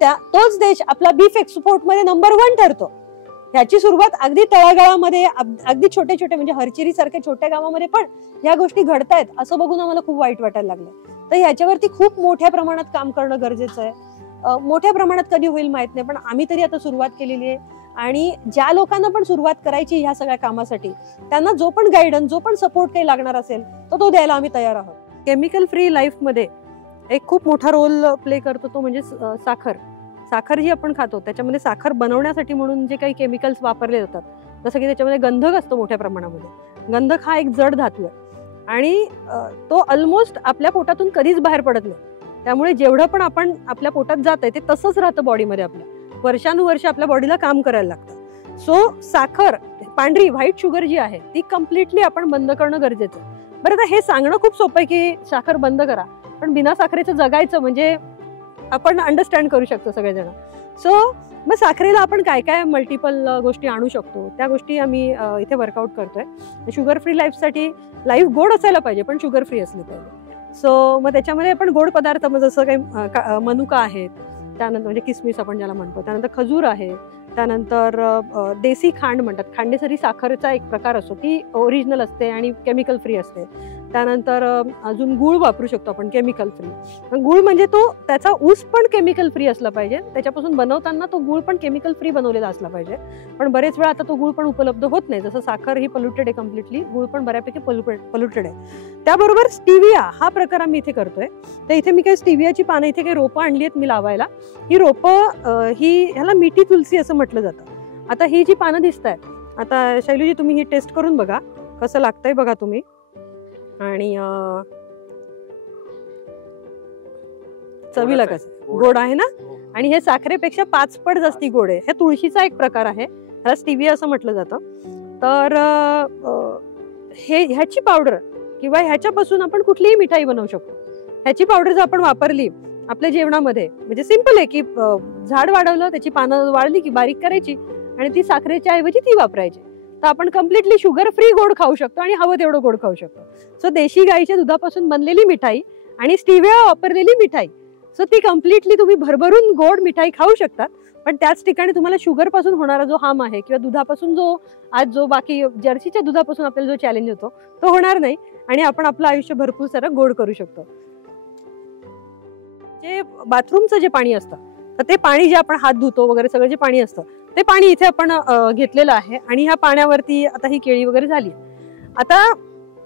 तोच देश आपला बीफ एक्सपोर्ट मध्ये नंबर 1 ठरतो. ह्याची सुरुवात अगदी तळागाळामध्ये, अगदी छोटे छोटे म्हणजे हरचिरी सारख्या छोट्या गावामध्ये पण या गोष्टी घडतायत असं बघून आम्हाला खूप वाईट वाटायला लागलं. तर ह्याच्यावरती खूप मोठ्या प्रमाणात काम करणं गरजेचं आहे. मोठ्या प्रमाणात कधी होईल माहित नाही, पण आम्ही तरी आता सुरुवात केलेली आहे. आणि ज्या लोकांना पण सुरुवात करायची ह्या सगळ्या कामासाठी, त्यांना जो पण गायडन्स, जो पण सपोर्ट काही लागणार असेल तर तो द्यायला आम्ही तयार आहोत. केमिकल फ्री लाईफ मध्ये एक खूप मोठा रोल प्ले करतो तो म्हणजे साखर जी आपण खातो त्याच्यामध्ये साखर बनवण्यासाठी म्हणून जे काही केमिकल्स वापरले जातात, जसं की त्याच्यामध्ये गंधक असतो मोठ्या प्रमाणामध्ये. गंधक हा एक जड धातू आहे आणि तो ऑलमोस्ट आपल्या पोटातून कधीच बाहेर पडत नाही. त्यामुळे जेवढं पण आपण आपल्या पोटात जात आहे ते तसंच राहतं बॉडीमध्ये. आपल्या वर्षानुवर्ष आपल्या बॉडीला काम करायला लागतं. सो साखर, पांढरी व्हाईट शुगर जी आहे ती कम्प्लिटली आपण बंद करणं गरजेचं आहे. बरं, आता हे सांगणं खूप सोपं आहे की साखर बंद करा, पण बिना साखरेचं जगायचं म्हणजे आपण अंडरस्टँड करू शकतो सगळेजण. सो मग साखरेला आपण काय काय मल्टिपल गोष्टी आणू शकतो त्या गोष्टी आम्ही इथे वर्कआउट करतोय. शुगर फ्री लाईफसाठी लाईफ गोड असायला पाहिजे पण शुगर फ्री असली पाहिजे. सो मग त्याच्यामध्ये आपण गोड पदार्थ मग जसं काही मनुका आहेत, त्यानंतर म्हणजे किसमिस आपण ज्याला म्हणतो, त्यानंतर खजूर आहे, त्यानंतर देसी खांड म्हणतात, खांडेसरी साखरेचा एक प्रकार असतो, ती ओरिजिनल असते आणि केमिकल फ्री असते. त्यानंतर अजून गुळ वापरू शकतो आपण केमिकल फ्री. गुळ म्हणजे तो त्याचा ऊस पण केमिकल फ्री असला पाहिजे, त्याच्यापासून बनवताना तो गुळ पण केमिकल फ्री बनवलेला असला पाहिजे. पण बरेच वेळा आता तो गुळ पण उपलब्ध होत नाही, जसं साखर ही पोल्युटेड आहे कम्प्लिटली, गुळ पण बऱ्यापैकी पोल्युटेड आहे. त्याबरोबर स्टिविया हा प्रकार आम्ही इथे करतोय. तर इथे मी काही स्टिवियाची पानं, इथे काही रोपं आणली आहेत मी लावायला. ही रोपं ह्याला मिठी तुलसी असं म्हटलं जातं. आता ही जी पानं दिसत आहेत, आता शैलूजी तुम्ही ही टेस्ट करून बघा कसं लागतंय बघा तुम्ही. आणि चवीला कसं गोड आहे ना, आणि हे साखरेपेक्षा 5 पट जास्ती गोड आहे. हे तुळशीचा एक प्रकार आहे, ह्याला स्टिविया असं म्हटलं जातं. तर ह्याची पावडर किंवा ह्याच्यापासून आपण कुठलीही मिठाई बनवू शकतो. ह्याची पावडर जर आपण वापरली आपल्या जेवणामध्ये, म्हणजे सिंपल आहे की झाड वाढवलं, त्याची पानं वाळली की बारीक करायची आणि ती साखरेच्या ऐवजी ती वापरायची, तर आपण कम्प्लिटली शुगर फ्री गोड खाऊ शकतो आणि हवं तेवढं गोड खाऊ शकतो. सो देशी गाईच्या दुधापासून बनलेली मिठाई आणि स्टिविया वापरलेली मिठाई, सो ती कम्प्लिटली तुम्ही भरभरून गोड मिठाई खाऊ शकतात. पण त्याच ठिकाणी तुम्हाला शुगर पासून होणारा जो हार्म आहे किंवा दुधापासून जो बाकी जर्सीच्या दुधापासून आपल्याला जो चॅलेंज होतो तो होणार नाही आणि आपण आपलं आयुष्य भरपूर सारं गोड करू शकतो. जे बाथरूमचं जे पाणी असतं, तर ते पाणी जे आपण हात धुतो वगैरे सगळं जे पाणी असतं ते पाणी इथे आपण घेतलेलं आहे आणि ह्या पाण्यावरती आता ही केळी वगैरे झाली. आता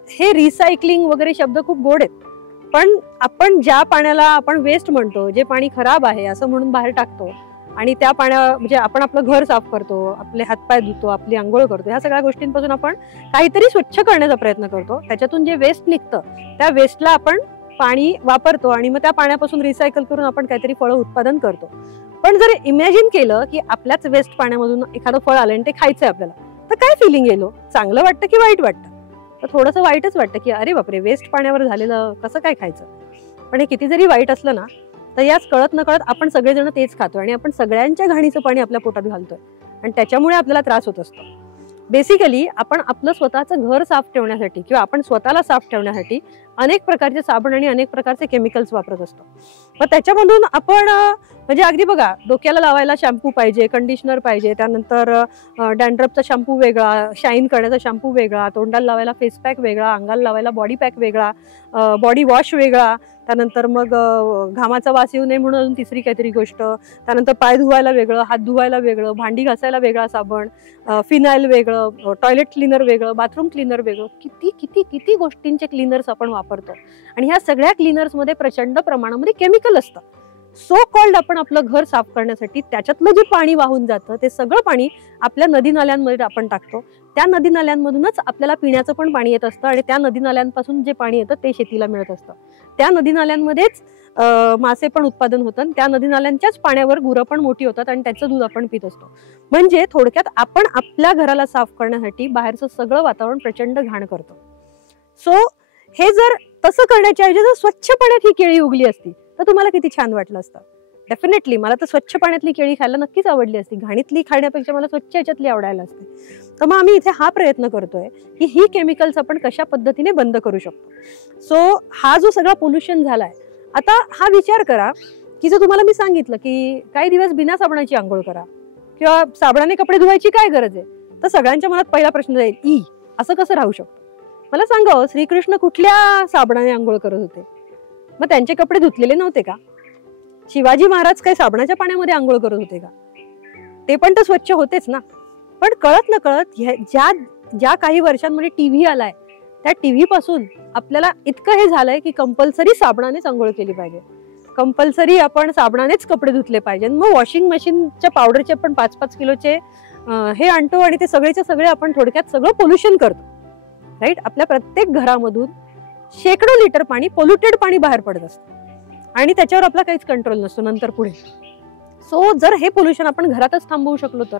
हे रिसायकलिंग वगैरे शब्द खूप गोड आहेत, पण आपण ज्या पाण्याला आपण वेस्ट म्हणतो, जे पाणी खराब आहे असं म्हणून बाहेर टाकतो आणि त्या म्हणजे आपण आपलं घर साफ करतो, आपले हातपाय धुतो, आपली आंघोळ करतो, ह्या सगळ्या गोष्टींपासून आपण काहीतरी स्वच्छ करण्याचा प्रयत्न करतो. त्याच्यातून जे वेस्ट निघतं त्या वेस्टला आपण पाणी वापरतो आणि मग त्या पाण्यापासून रिसायकल करून आपण काहीतरी फळं उत्पादन करतो. पण जर इमॅजिन केलं की आपल्याच वेस्ट पाण्यामधून एखादं फळ आलं आणि ते खायचंय आपल्याला, तर काय फिलिंग येलो? चांगलं वाटतं की वाईट वाटतं? तर थोडंसं वाईटच वाटतं की अरे बापरे, वेस्ट पाण्यावर झालेलं कसं काय खायचं. पण हे किती जरी वाईट असलं ना, तर याच कळत नकळत आपण सगळेजण तेच खातो आणि आपण सगळ्यांच्या घाणीचं पाणी आपल्या पोटात घालतोय आणि त्याच्यामुळे आपल्याला त्रास होत असतो. बेसिकली आपण आपलं स्वतःचं घर साफ ठेवण्यासाठी किंवा आपण स्वतःला साफ ठेवण्यासाठी अनेक प्रकारचे साबण आणि अनेक प्रकारचे केमिकल्स वापरत असतो. मग त्याच्यामधून आपण म्हणजे अगदी बघा, डोक्याला लावायला शॅम्पू पाहिजे, कंडिशनर पाहिजे, त्यानंतर डॅन्ड्रफचा शॅम्पू वेगळा, शाईन करण्याचा शॅम्पू वेगळा, तोंडाला लावायला फेस पॅक वेगळा, अंगाला लावायला बॉडी पॅक वेगळा, बॉडी वॉश वेगळा, त्यानंतर मग घामाचा वास येऊ नये म्हणून अजून तिसरी काहीतरी गोष्ट, त्यानंतर पाय धुवायला वेगळं, हात धुवायला वेगळं, भांडी घासायला वेगळा साबण, फिनाईल वेगळं, टॉयलेट क्लीनर वेगळं, बाथरूम क्लीनर वेगळं, किती किती किती गोष्टींचे क्लीनर्स आपण वापरतो आणि ह्या सगळ्या क्लीनर्समध्ये प्रचंड प्रमाणामध्ये केमिकल असतं. सो कॉल्ड आपण आपलं घर साफ करण्यासाठी त्याच्यातलं जे पाणी वाहून जातं ते सगळं पाणी आपल्या नदी नाल्यांमध्ये आपण टाकतो. त्या नदी नाल्यांमधूनच आपल्याला पिण्याचं पण पाणी येत असतं आणि त्या नदी नाल्यांपासून जे पाणी येतं ते शेतीला मिळत असतं. त्या नदी नाल्यांमध्येच मासे पण उत्पादन होतं, त्या नदी नाल्यांच्याच पाण्यावर गुरं पण मोठी होतात आणि त्याचं दूध आपण पित असतो. म्हणजे थोडक्यात आपण आपल्या घराला साफ करण्यासाठी बाहेरचं सगळं वातावरण प्रचंड घाण करतो. सो हे जर तसं करण्याच्या ऐवजी जर स्वच्छ पाण्यात ही केळी उगली असती तर तुम्हाला किती छान वाटलं असतं. डेफिनेटली मला तर स्वच्छ पाण्यातली केळी खायला नक्कीच आवडली असती. घाणीतली खाण्यापेक्षा मला स्वच्छ याच्यातली आवडायला असते. तर मग आम्ही इथे हा प्रयत्न करतोय की ही केमिकल्स आपण कशा पद्धतीने बंद करू शकतो. सो हा जो सगळा पोल्युशन झालाय, आता हा विचार करा की जर तुम्हाला मी सांगितलं की काही दिवस बिना साबणाची आंघोळ करा किंवा साबणाने कपडे धुवायची काय गरज आहे, तर सगळ्यांच्या मनात पहिला प्रश्न जाईल, असं कसं राहू शकतो. मला सांगा, श्रीकृष्ण कुठल्या साबणाने आंघोळ करत होते? मग त्यांचे कपडे धुतलेले नव्हते का? शिवाजी महाराज काय साबणाच्या पाण्यामध्ये आंघोळ करत होते का? ते पण तर स्वच्छ होतेच ना. पण कळत न कळत ज्या काही वर्षांमध्ये टीव्ही आलाय, त्या टीव्ही पासून आपल्याला इतकं हे झालंय की कंपल्सरी साबणानेच आंघोळ केली पाहिजे, कंपल्सरी आपण साबणानेच कपडे धुतले पाहिजे. मग वॉशिंग मशीनच्या पावडरचे आपण 5-5 किलोचे हे आणतो आणि ते सगळेच्या सगळे आपण थोडक्यात सगळं पोल्युशन करतो. राईट? आपल्या प्रत्येक घरामधून शेकडो लिटर पाणी, पोल्युटेड पाणी बाहेर पडत असतं. आणि त्याच्यावर आपला काहीच कंट्रोल नसतो नंतर पुढे. सो जर हे पोल्युशन आपण घरातच थांबवू शकलो तर,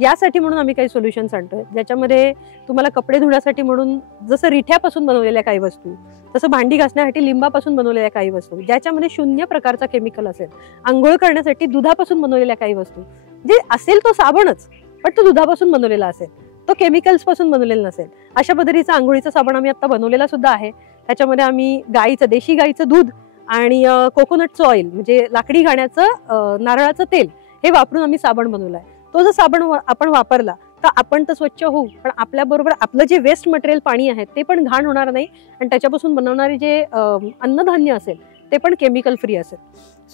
यासाठी म्हणून आम्ही काही सोल्युशन्स आणतोय, ज्याच्यामध्ये तुम्हाला कपडे धुण्यासाठी म्हणून जसं रिठ्यापासून बनवलेल्या काही वस्तू, तसं भांडी घासण्यासाठी लिंबापासून बनवलेल्या काही वस्तू, ज्याच्यामध्ये 0 प्रकारचा केमिकल असेल, आंघोळ करण्यासाठी दुधापासून बनवलेल्या काही वस्तू, जे असेल तो साबणच पण तो दुधापासून बनवलेला असेल, तो केमिकल्स पासून बनवलेला नसेल, अशा पद्धतीचा आंघोळीचा साबण आम्ही आता बनवलेला सुद्धा आहे. त्याच्यामध्ये आम्ही देशी गाईचं दूध आणि कोकोनटचं ऑइल म्हणजे लाकडी घाण्याचं नारळाचं तेल हे वापरून आम्ही साबण बनवलाय. तो जर साबण आपण वापरला तर आपण तर स्वच्छ होऊ, पण आपल्याबरोबर आपलं जे वेस्ट मटेरियल पाणी आहे ते पण घाण होणार नाही आणि त्याच्यापासून बनवणारे जे अन्नधान्य असेल ते पण केमिकल फ्री असेल.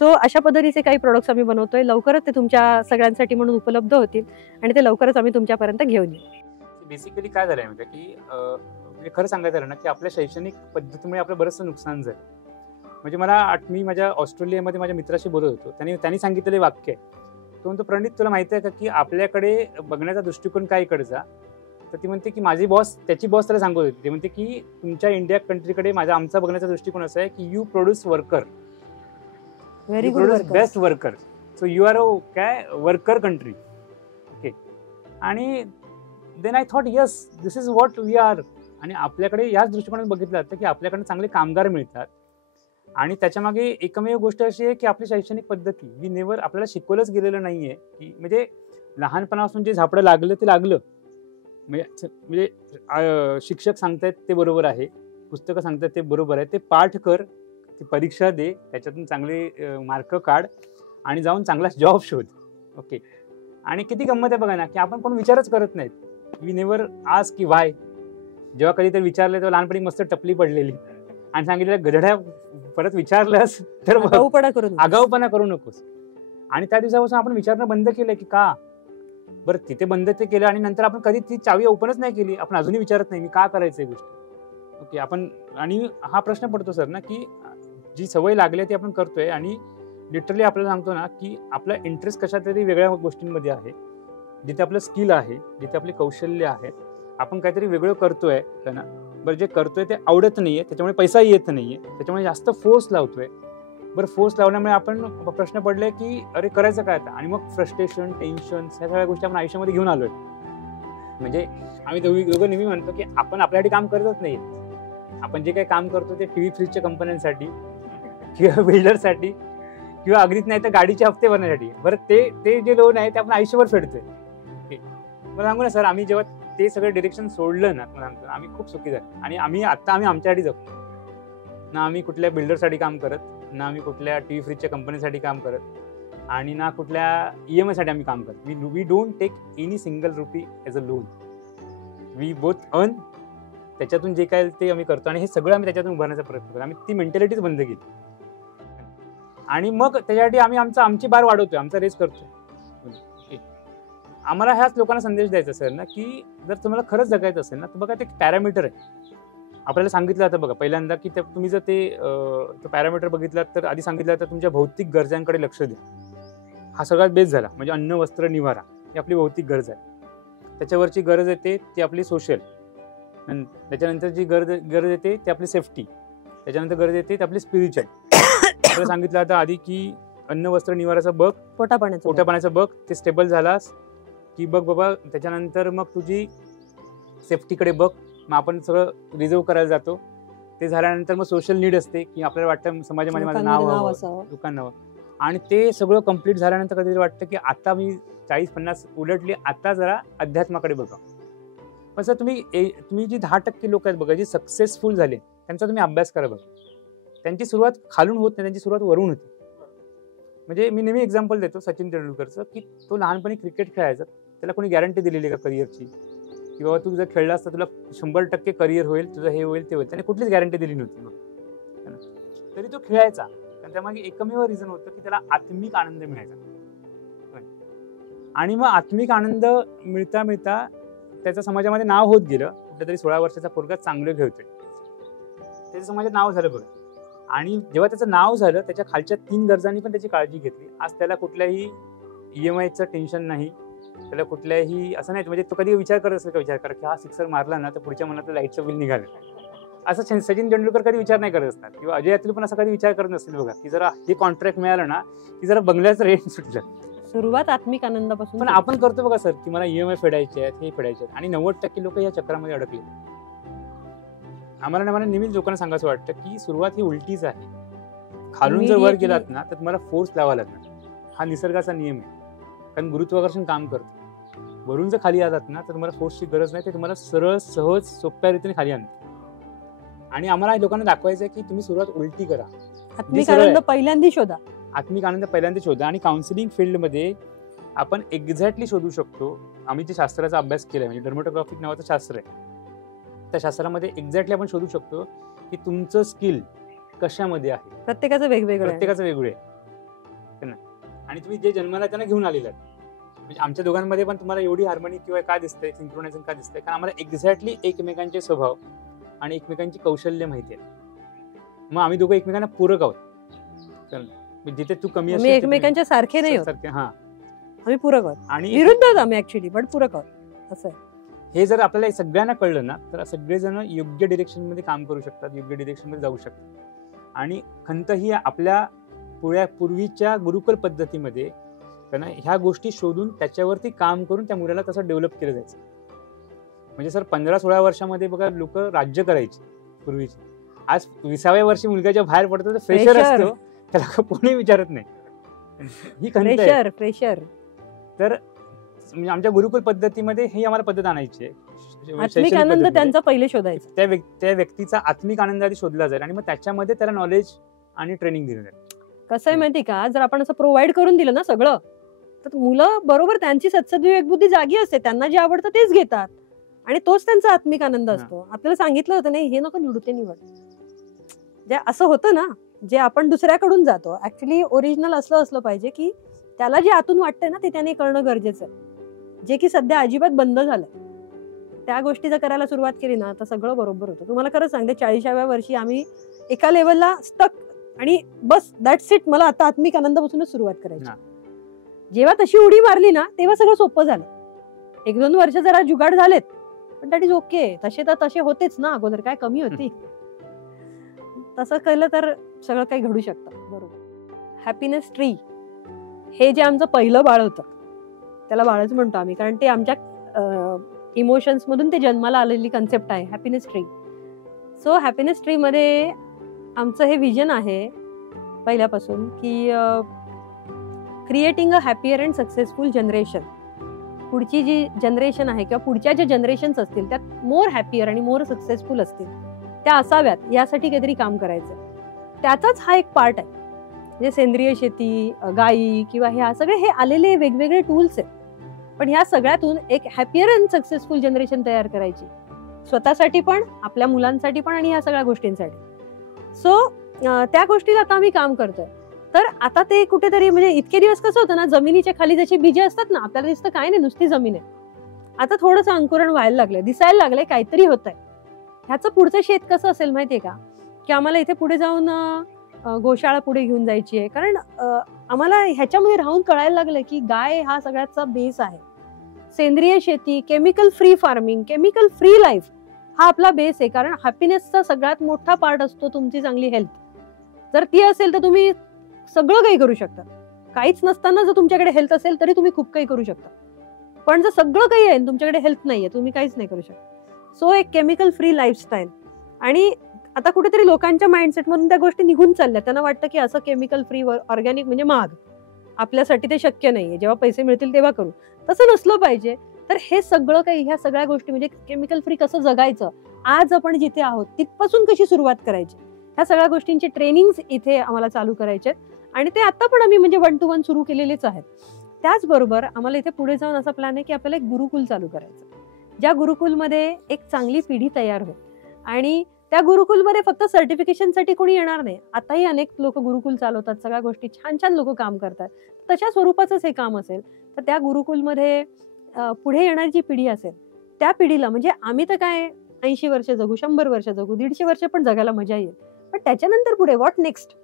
सो अशा पद्धतीचे काही प्रोडक्ट्स आम्ही बनवतोय. लवकरच ते तुमच्या सगळ्यांसाठी म्हणून उपलब्ध होतील आणि ते लवकरच आम्ही तुमच्यापर्यंत घेऊन येऊ. बेसिकली काय झालंय म्हणजे की म्हणजे खरं सांगायचं झालं ना की आपल्या शैक्षणिक पद्धतीमुळे आपलं बरंचसं नुकसान झालं. म्हणजे मी माझ्या ऑस्ट्रेलियामध्ये माझ्या मित्राशी बोलत होतो, त्यांनी सांगितलेले वाक्य आहे. तो म्हणतो, प्रणित तुला माहिती आहे का की आपल्याकडे बघण्याचा दृष्टिकोन काय इकडचा. तर ती म्हणते की त्याची बॉस त्याला सांगत होती. ती म्हणते की तुमच्या इंडिया कंट्रीकडे आमचा बघण्याचा दृष्टिकोन असा आहे की you produce worker, very good, produce best worker, so you are काय वर्कर कंट्री. ओके. आणि then I thought yes this is what we are. आणि आपल्याकडे याच दृष्टिकोनात बघितलं जातं की आपल्याकडे चांगले कामगार मिळतात. आणि त्याच्यामागे एकमेव गोष्ट अशी आहे की आपली शैक्षणिक पद्धती आपल्याला शिकवलंच गेलेलं नाहीये की म्हणजे लहानपणापासून जे झापडं लागलं ते लागलं. म्हणजे शिक्षक सांगतायत ते बरोबर आहे, पुस्तकं सांगतात ते बरोबर आहे, ते पाठ कर, ती परीक्षा दे, त्याच्यातून चांगले मार्क काढ आणि जाऊन चांगला जॉब शोध. ओके. आणि किती गंमत आहे बघा ना की आपण कोण विचारच करत नाहीत. वी नेव्हर आस्क की व्हाय. जेव्हा कधीतरी विचारलं तेव्हा लहानपणी मस्त टपली पडलेली आणि सांगितलं गधड्या परत विचारलंस तर आगाऊपणा करू नकोस. आणि त्या दिवसापासून आपण विचारणं बंद केलंय की का बरं तिथे बंद ते केलं आणि नंतर आपण कधी ती चावी ओपनच नाही केली. आपण अजूनही विचारत नाही मी का करायचं ही गोष्ट. ओके. आणि हा प्रश्न पडतो सर ना की जी सवय लागली ती आपण करतोय आणि लिटरली आपल्याला सांगतो ना की आपला इंटरेस्ट कशा तरी वेगळ्या गोष्टींमध्ये आहे, जिथे आपलं स्किल आहे, जिथे आपले कौशल्य आहेत, आपण काहीतरी वेगळं करतोय ना. बरं जे करतोय ते आवडत नाहीये, त्याच्यामुळे पैसाही येत नाहीये, त्याच्यामुळे जास्त फोर्स लावतोय. बरं फोर्स लावल्यामुळे आपण प्रश्न पडले की अरे करायचं काय आता. आणि मग फ्रस्ट्रेशन, टेन्शन ह्या सगळ्या गोष्टी आपण आयुष्यामध्ये घेऊन आलोय. म्हणजे आम्ही दोघं नेहमी म्हणतो की आपण आपल्यासाठी काम करतच नाही. आपण जे काही काम करतो ते टीव्ही फ्रीजच्या कंपन्यांसाठी किंवा बिल्डरसाठी किंवा अगदीच नाही तर गाडीचे हफ्ते भरण्यासाठी. बरं ते जे लोन आहे ते आपण आयुष्यभर फेडतोय. मला सांगू ना सर, आम्ही जेव्हा ते सगळं डिरेक्शन सोडलं ना आम्ही खूप सुखी झालो. आणि आम्ही आमच्यासाठी जगतो ना. आम्ही कुठल्या बिल्डरसाठी काम करत, ना आम्ही कुठल्या टीव्ही फ्रीजच्या कंपनीसाठी काम करत, आणि ना कुठल्या EMI साठी आम्ही काम करत. We don't take any single rupee as a loan. We both earn. त्याच्यातून जे काय ते आम्ही करतो आणि हे सगळं आम्ही त्याच्यातून उभारण्याचा प्रयत्न करतो. आम्ही ती मेंटॅलिटीच बंद केली. आणि मग त्याच्यासाठी आम्ही आमची बार वाढवतोय, आमचा रेस करतोय. आम्हाला ह्याच लोकांना संदेश द्यायचा असेल ना की जर तुम्हाला खरंच जगायचं असेल ना तर बघा ते पॅरामीटर आहे. आपल्याला सांगितलं जातं बघा पहिल्यांदा की तुम्ही जर ते पॅरामीटर बघितलात तर आधी सांगितलं तर तुमच्या भौतिक गरजांकडे लक्ष द्या. हा सगळ्यात बेस झाला. म्हणजे अन्न, वस्त्र, निवारा ही आपली भौतिक गरज आहे. त्याच्यावरची गरज येते ती आपली सोशल. त्याच्यानंतर जी गरज येते ती आपली सेफ्टी. त्याच्यानंतर गरज येते ती आपली स्पिरिच्युअल. आपल्याला सांगितलं जातं आधी की अन्न, वस्त्र, निवाराचं बघ, पोटा पाण्याचं बघ, ते स्टेबल झालास की बघ बाबा. त्याच्यानंतर मग तुझी सेफ्टीकडे बघ. मग आपण सगळं रिझर्व करायला जातो. ते झाल्यानंतर मग सोशल नीड असते की आपल्याला वाटतं समाजामध्ये माझं नाव व्हावं, लोकांना व्हावं. आणि ते सगळं कम्प्लीट झाल्यानंतर कधीतरी वाटतं की आता मी 40-50 उलटली, आता जरा अध्यात्माकडे बघा. पण सर तुम्ही जी 10% लोक आहेत बघा जी सक्सेसफुल झाले त्यांचा तुम्ही अभ्यास करा बघा. त्यांची सुरुवात खालून होत नाही, त्यांची सुरुवात वरून होते. म्हणजे मी नेहमी एक्झाम्पल देतो सचिन तेंडुलकरचं की तो लहानपणी क्रिकेट खेळायचा. त्याला कोणी गॅरंटी दिलेली का करिअरची की बाबा तू जर खेळलास तर तुला 100% करिअर होईल, तुझं हे होईल ते होईल. त्याने कुठलीच गॅरंटी दिली नव्हती बघ. तरी तो खेळायचा. कारण त्यामागे एकमेव रिझन होतं की त्याला आत्मिक आनंद मिळायचा. आणि मग आत्मिक आनंद मिळता मिळता त्याचं समाजामध्ये नाव होत गेलं. कुठेतरी 16 वर्षाचा पोरगा चांगलं खेळतोय, त्याचं समाजात नाव झालं बघा. आणि जेव्हा त्याचं नाव झालं त्याच्या खालच्या 3 गरजांनी पण त्याची काळजी घेतली. आज त्याला कुठल्याही EMIचं टेन्शन नाही, त्याला कुठल्याही असं नाही. म्हणजे तो कधी विचार करत असेल का, विचार करा की हा सिक्सर मारला ना तर पुढच्या महिन्यात लाईटचं बिल निघालं, असं सचिन तेंडुलकर कधी विचार नाही करत असणार किंवा अजय अतुल पण असा कधी विचार करत नसतील बघा की जरा हे कॉन्ट्रॅक्ट मिळालं ना की जरा बंगल्याचं रेंट सुटलं. सुरुवात आत्मिक आनंदापासून. पण आपण करतो बघा सर की मला EMI फेडायचे आहेत, हे फेडायचे आहेत, आणि 90% लोक या चक्रामध्ये अडकले. आम्हाला नेहमीच लोकांना सांगायचं वाटतं की सुरुवात ही उलटीच आहे. खालून जर वर गेलात ना तर तुम्हाला फोर्स लावा लागणार. हा निसर्गाचा नियम आहे, कारण गुरुत्वाकर्षण काम करतं. वरून जर खाली आलात ना तर तुम्हाला फोर्सची गरज नाही, ते तुम्हाला सरळ सहज सोप्या रीतीने खाली आणते. आणि आम्हाला लोकांना दाखवायचं आहे की तुम्ही सुरुवात उलटी करा. आत्मिक आनंद पहिल्यांदा शोधा. आत्मिक आनंद पहिल्यांदा शोधा. आणि काउन्सिलिंग फील्डमध्ये आपण एक्झॅक्टली शोधू शकतो. आम्ही जे शास्त्राचा अभ्यास केलाय म्हणजे डर्मोटोग्राफिक नावाचं शास्त्र आहे, त्या शास्त्रामध्ये एक्झॅक्टली आपण शोधू शकतो की तुमचं स्किल कशामध्ये आहे. प्रत्येकाचं वेगवेगळं आहे आणि तुम्ही जे जन्माला त्यांना घेऊन आलेला आहे. म्हणजे आमच्या दोघांमध्ये पण तुम्हाला एवढी हार्मोनी किंवा काय दिसतंय, सिंक्रोनायझेशन का दिसतंय, कारण आम्हाला एक्झॅक्टली एकमेकांचे स्वभाव आणि एकमेकांची कौशल्य माहिती आहे. मग आम्ही दोघं एकमेकांना पूरक आहोत. जिथे तू कमी आम्ही एकमेकांच्या सारखे नाही आहोत. हा, आम्ही पूरक आहोत आणि विरुद्ध आहोत आम्ही ऍक्च्युली, पण पूरक आहोत. असं हे जर आपल्याला सगळ्यांना कळलं ना तर सगळेजण योग्य डिरेक्शन मध्ये काम करू शकतात, योग्य डिरेक्शन मध्ये जाऊ शकतात. आणि खंत ही आपल्या पूर्वीच्या गुरुकुल पद्धतीमध्ये ह्या गोष्टी शोधून त्याच्यावरती काम करून त्या मुलाला तसं डेव्हलप केलं जायचं. म्हणजे सर 15-16 वर्षामध्ये बघा लोक राज्य करायचे पूर्वीचे. आज 20व्या वर्षी मुलगाच्या बाहेर पडतो तर फ्रेशर असतो, त्याला कोणी विचारत नाही. ही खंत आहे. फ्रेशर. तर म्हणजे आमच्या गुरुकुल पद्धतीमध्ये ही आम्हाला पद्धत आणायची आहे. आत्मिक आनंद त्यांचा पहिले शोधायचा. त्या व्यक्तीचा आत्मिक आनंद आधी शोधला जाईल आणि मग त्याच्यामध्ये त्याला नॉलेज आणि ट्रेनिंग दिलं जाईल. कसं आहे माहिती का, जर आपण असं प्रोव्हाइड करून दिलं ना सगळं, तर मुलं बरोबर त्यांची सद्सद्विवेक बुद्धी जागी असते, त्यांना जे आवडतं तेच घेतात आणि तोच त्यांचा आत्मिक आनंद असतो. आपल्याला सांगितलं होतं नाही हे नको निवडू, ते निवड. जे असं होतं ना, जे आपण दुसऱ्याकडून जातो, ऍक्च्युली ओरिजिनल असलं पाहिजे की त्याला जे आतून वाटतंय ना ते त्याने करणं गरजेचं आहे, जे की सध्या अजिबात बंद झालंय. त्या गोष्टी जर करायला सुरुवात केली ना तर सगळं बरोबर होतं. तुम्हाला खरंच सांगते 40व्या वर्षी आम्ही एका लेवलला स्टक आणि बस दॅट्स इट, मला आता आत्मिक आनंदापासूनच सुरुवात करायची. जेव्हा तशी उडी मारली ना तेव्हा सगळं सोपं झालं. 1-2 वर्ष जरा जुगाड झालेत, पण दॅट इज ओके. तसे होतेच ना अगोदर, काय कमी होती. तसं केलं तर सगळं काही घडू शकतं. बरोबर. हॅपीनेस ट्री हे जे आमचं पहिलं बाळ होतं, त्याला बाळच म्हणतो आम्ही, कारण ते आमच्या इमोशन्स मधून ते जन्माला आलेली कन्सेप्ट आहे happiness tree. So happiness tree मध्ये आमचं हे विजन आहे पहिल्यापासून की creating a happier and successful generation. पुढची जी जनरेशन आहे किंवा पुढच्या ज्या जनरेशन्स असतील त्यात मोर हॅपियर आणि मोर सक्सेसफुल असतील त्या असाव्यात, यासाठी काहीतरी काम करायचं. त्याचाच हा एक पार्ट आहे. म्हणजे सेंद्रिय शेती, गायी किंवा ह्या सगळे हे आलेले वेगवेगळे टूल्स आहेत, पण ह्या सगळ्यातून एक हॅपियर अँड सक्सेसफुल जनरेशन तयार करायची, स्वतःसाठी पण, आपल्या मुलांसाठी पण आणि ह्या सगळ्या गोष्टींसाठी. सो त्या गोष्टीला आता आम्ही काम करतोय. तर आता ते कुठेतरी म्हणजे इतके दिवस कसं होतं ना, जमिनीच्या खाली जशी बीजे असतात ना, आपल्याला दिसतं काय नाही, नुसती जमीन आहे. आता थोडंसं अंकुरण व्हायला लागलंय, दिसायला लागलंय काहीतरी होतंय. ह्याचं पुढचं शेत कसं असेल माहितीये का, की आम्हाला इथे पुढे जाऊन गोशाळा पुढे घेऊन जायची आहे. कारण आम्हाला ह्याच्यामध्ये राहून कळायला लागलं की गाय हा सगळ्याचा बेस आहे. सेंद्रिय शेती, chemical free farming, chemical free life हा आपला बेस आहे. कारण हॅपीनेसचा सगळ्यात मोठा पार्ट असतो तुमची चांगली हेल्थ. जर ती असेल तर तुम्ही सगळं काही करू शकता. काहीच नसताना जर तुमच्याकडे हेल्थ असेल तरी तुम्ही खूप काही करू शकता. पण जर सगळं काही आहे तुमच्याकडे हेल्थ नाहीये, तुम्ही काहीच नाही करू शकता. सो एक केमिकल फ्री लाईफस्टाईल. आणि आता कुठेतरी लोकांच्या माइंडसेट मधून त्या गोष्टी निघून चालल्या. त्यांना वाटतं की असं केमिकल फ्री ऑर्गॅनिक म्हणजे महाग, आपल्यासाठी ते शक्य नाहीये, जेव्हा पैसे मिळतील तेव्हा करू. तसं नसलं पाहिजे. तर हे सगळं काही, ह्या सगळ्या गोष्टी म्हणजे केमिकल फ्री कसं जगायचं, आज आपण जिथे आहोत तिथपासून कशी सुरुवात करायची, ह्या सगळ्या गोष्टींचे ट्रेनिंग्स इथे आम्हाला चालू करायचे. आणि ते आता पण आम्ही म्हणजे 1 to 1 सुरू केलेलेच आहेत. त्याचबरोबर आम्हाला इथे पुढे जाऊन असा प्लॅन आहे की आपल्याला एक गुरुकुल चालू करायचं, ज्या गुरुकुलमध्ये एक चांगली पिढी तयार होईल. आणि त्या गुरुकुलमध्ये फक्त सर्टिफिकेशनसाठी कोणी येणार नाही. आताही अनेक लोक गुरुकुल चालवतात, सगळ्या गोष्टी छान छान लोक काम करतात. तशा स्वरूपाचंच हे काम असेल. तर त्या गुरुकुलमध्ये पुढे येणारी जी पिढी असेल त्या पिढीला, म्हणजे आम्ही तर काय 80 वर्ष जगू, 100 वर्ष जगू, 150 वर्ष पण जगायला मजा येईल, पण त्याच्यानंतर पुढे व्हॉट नेक्स्ट.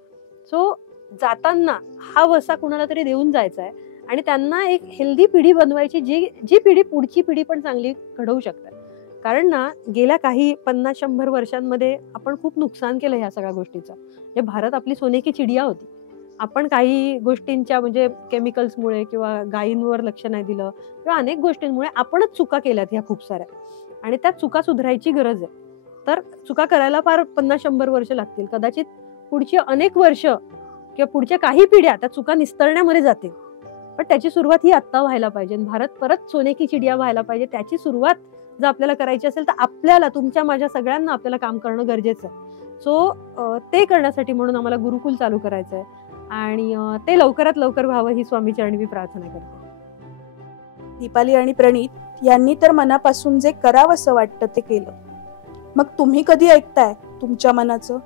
सो जाताना हा वसा कुणाला तरी देऊन जायचा आहे आणि त्यांना एक हेल्दी पिढी बनवायची, जी पिढी पुढची पिढी पण चांगली घडवू शकतात. कारण ना गेल्या काही 50-100 वर्षांमध्ये आपण खूप नुकसान केलं ह्या सगळ्या गोष्टीचं. म्हणजे भारत आपली सोने की चिडिया होती. आपण काही गोष्टींच्या म्हणजे केमिकल्समुळे किंवा गायींवर लक्ष नाही दिलं किंवा अनेक गोष्टींमुळे आपणच चुका केल्यात ह्या खूप साऱ्या, आणि त्या चुका सुधारायची गरज आहे. तर चुका करायला फार 50-100 वर्ष लागतील. कदाचित पुढची अनेक वर्ष किंवा पुढच्या काही पिढ्या त्या चुका निस्तरण्यामध्ये जातील. पण त्याची सुरुवात ही आत्ता व्हायला पाहिजे. भारत परत सोने की चिडिया व्हायला पाहिजे. त्याची सुरुवात जर आपल्याला करायची असेल तर आपल्याला, तुमच्या माझ्या सगळ्यांना आपल्याला काम करणं गरजेचं आहे. सो ते करण्यासाठी म्हणून आम्हाला गुरुकुल चालू करायचं आहे आणि ते लवकरात लवकर व्हावं ही स्वामीचरणी मी प्रार्थना करते. दीपाली आणि प्रणीत यांनी तर मनापासून जे करावंसं वाटतं ते केलं. मग तुम्ही कधी ऐकताय तुमच्या मनाचं?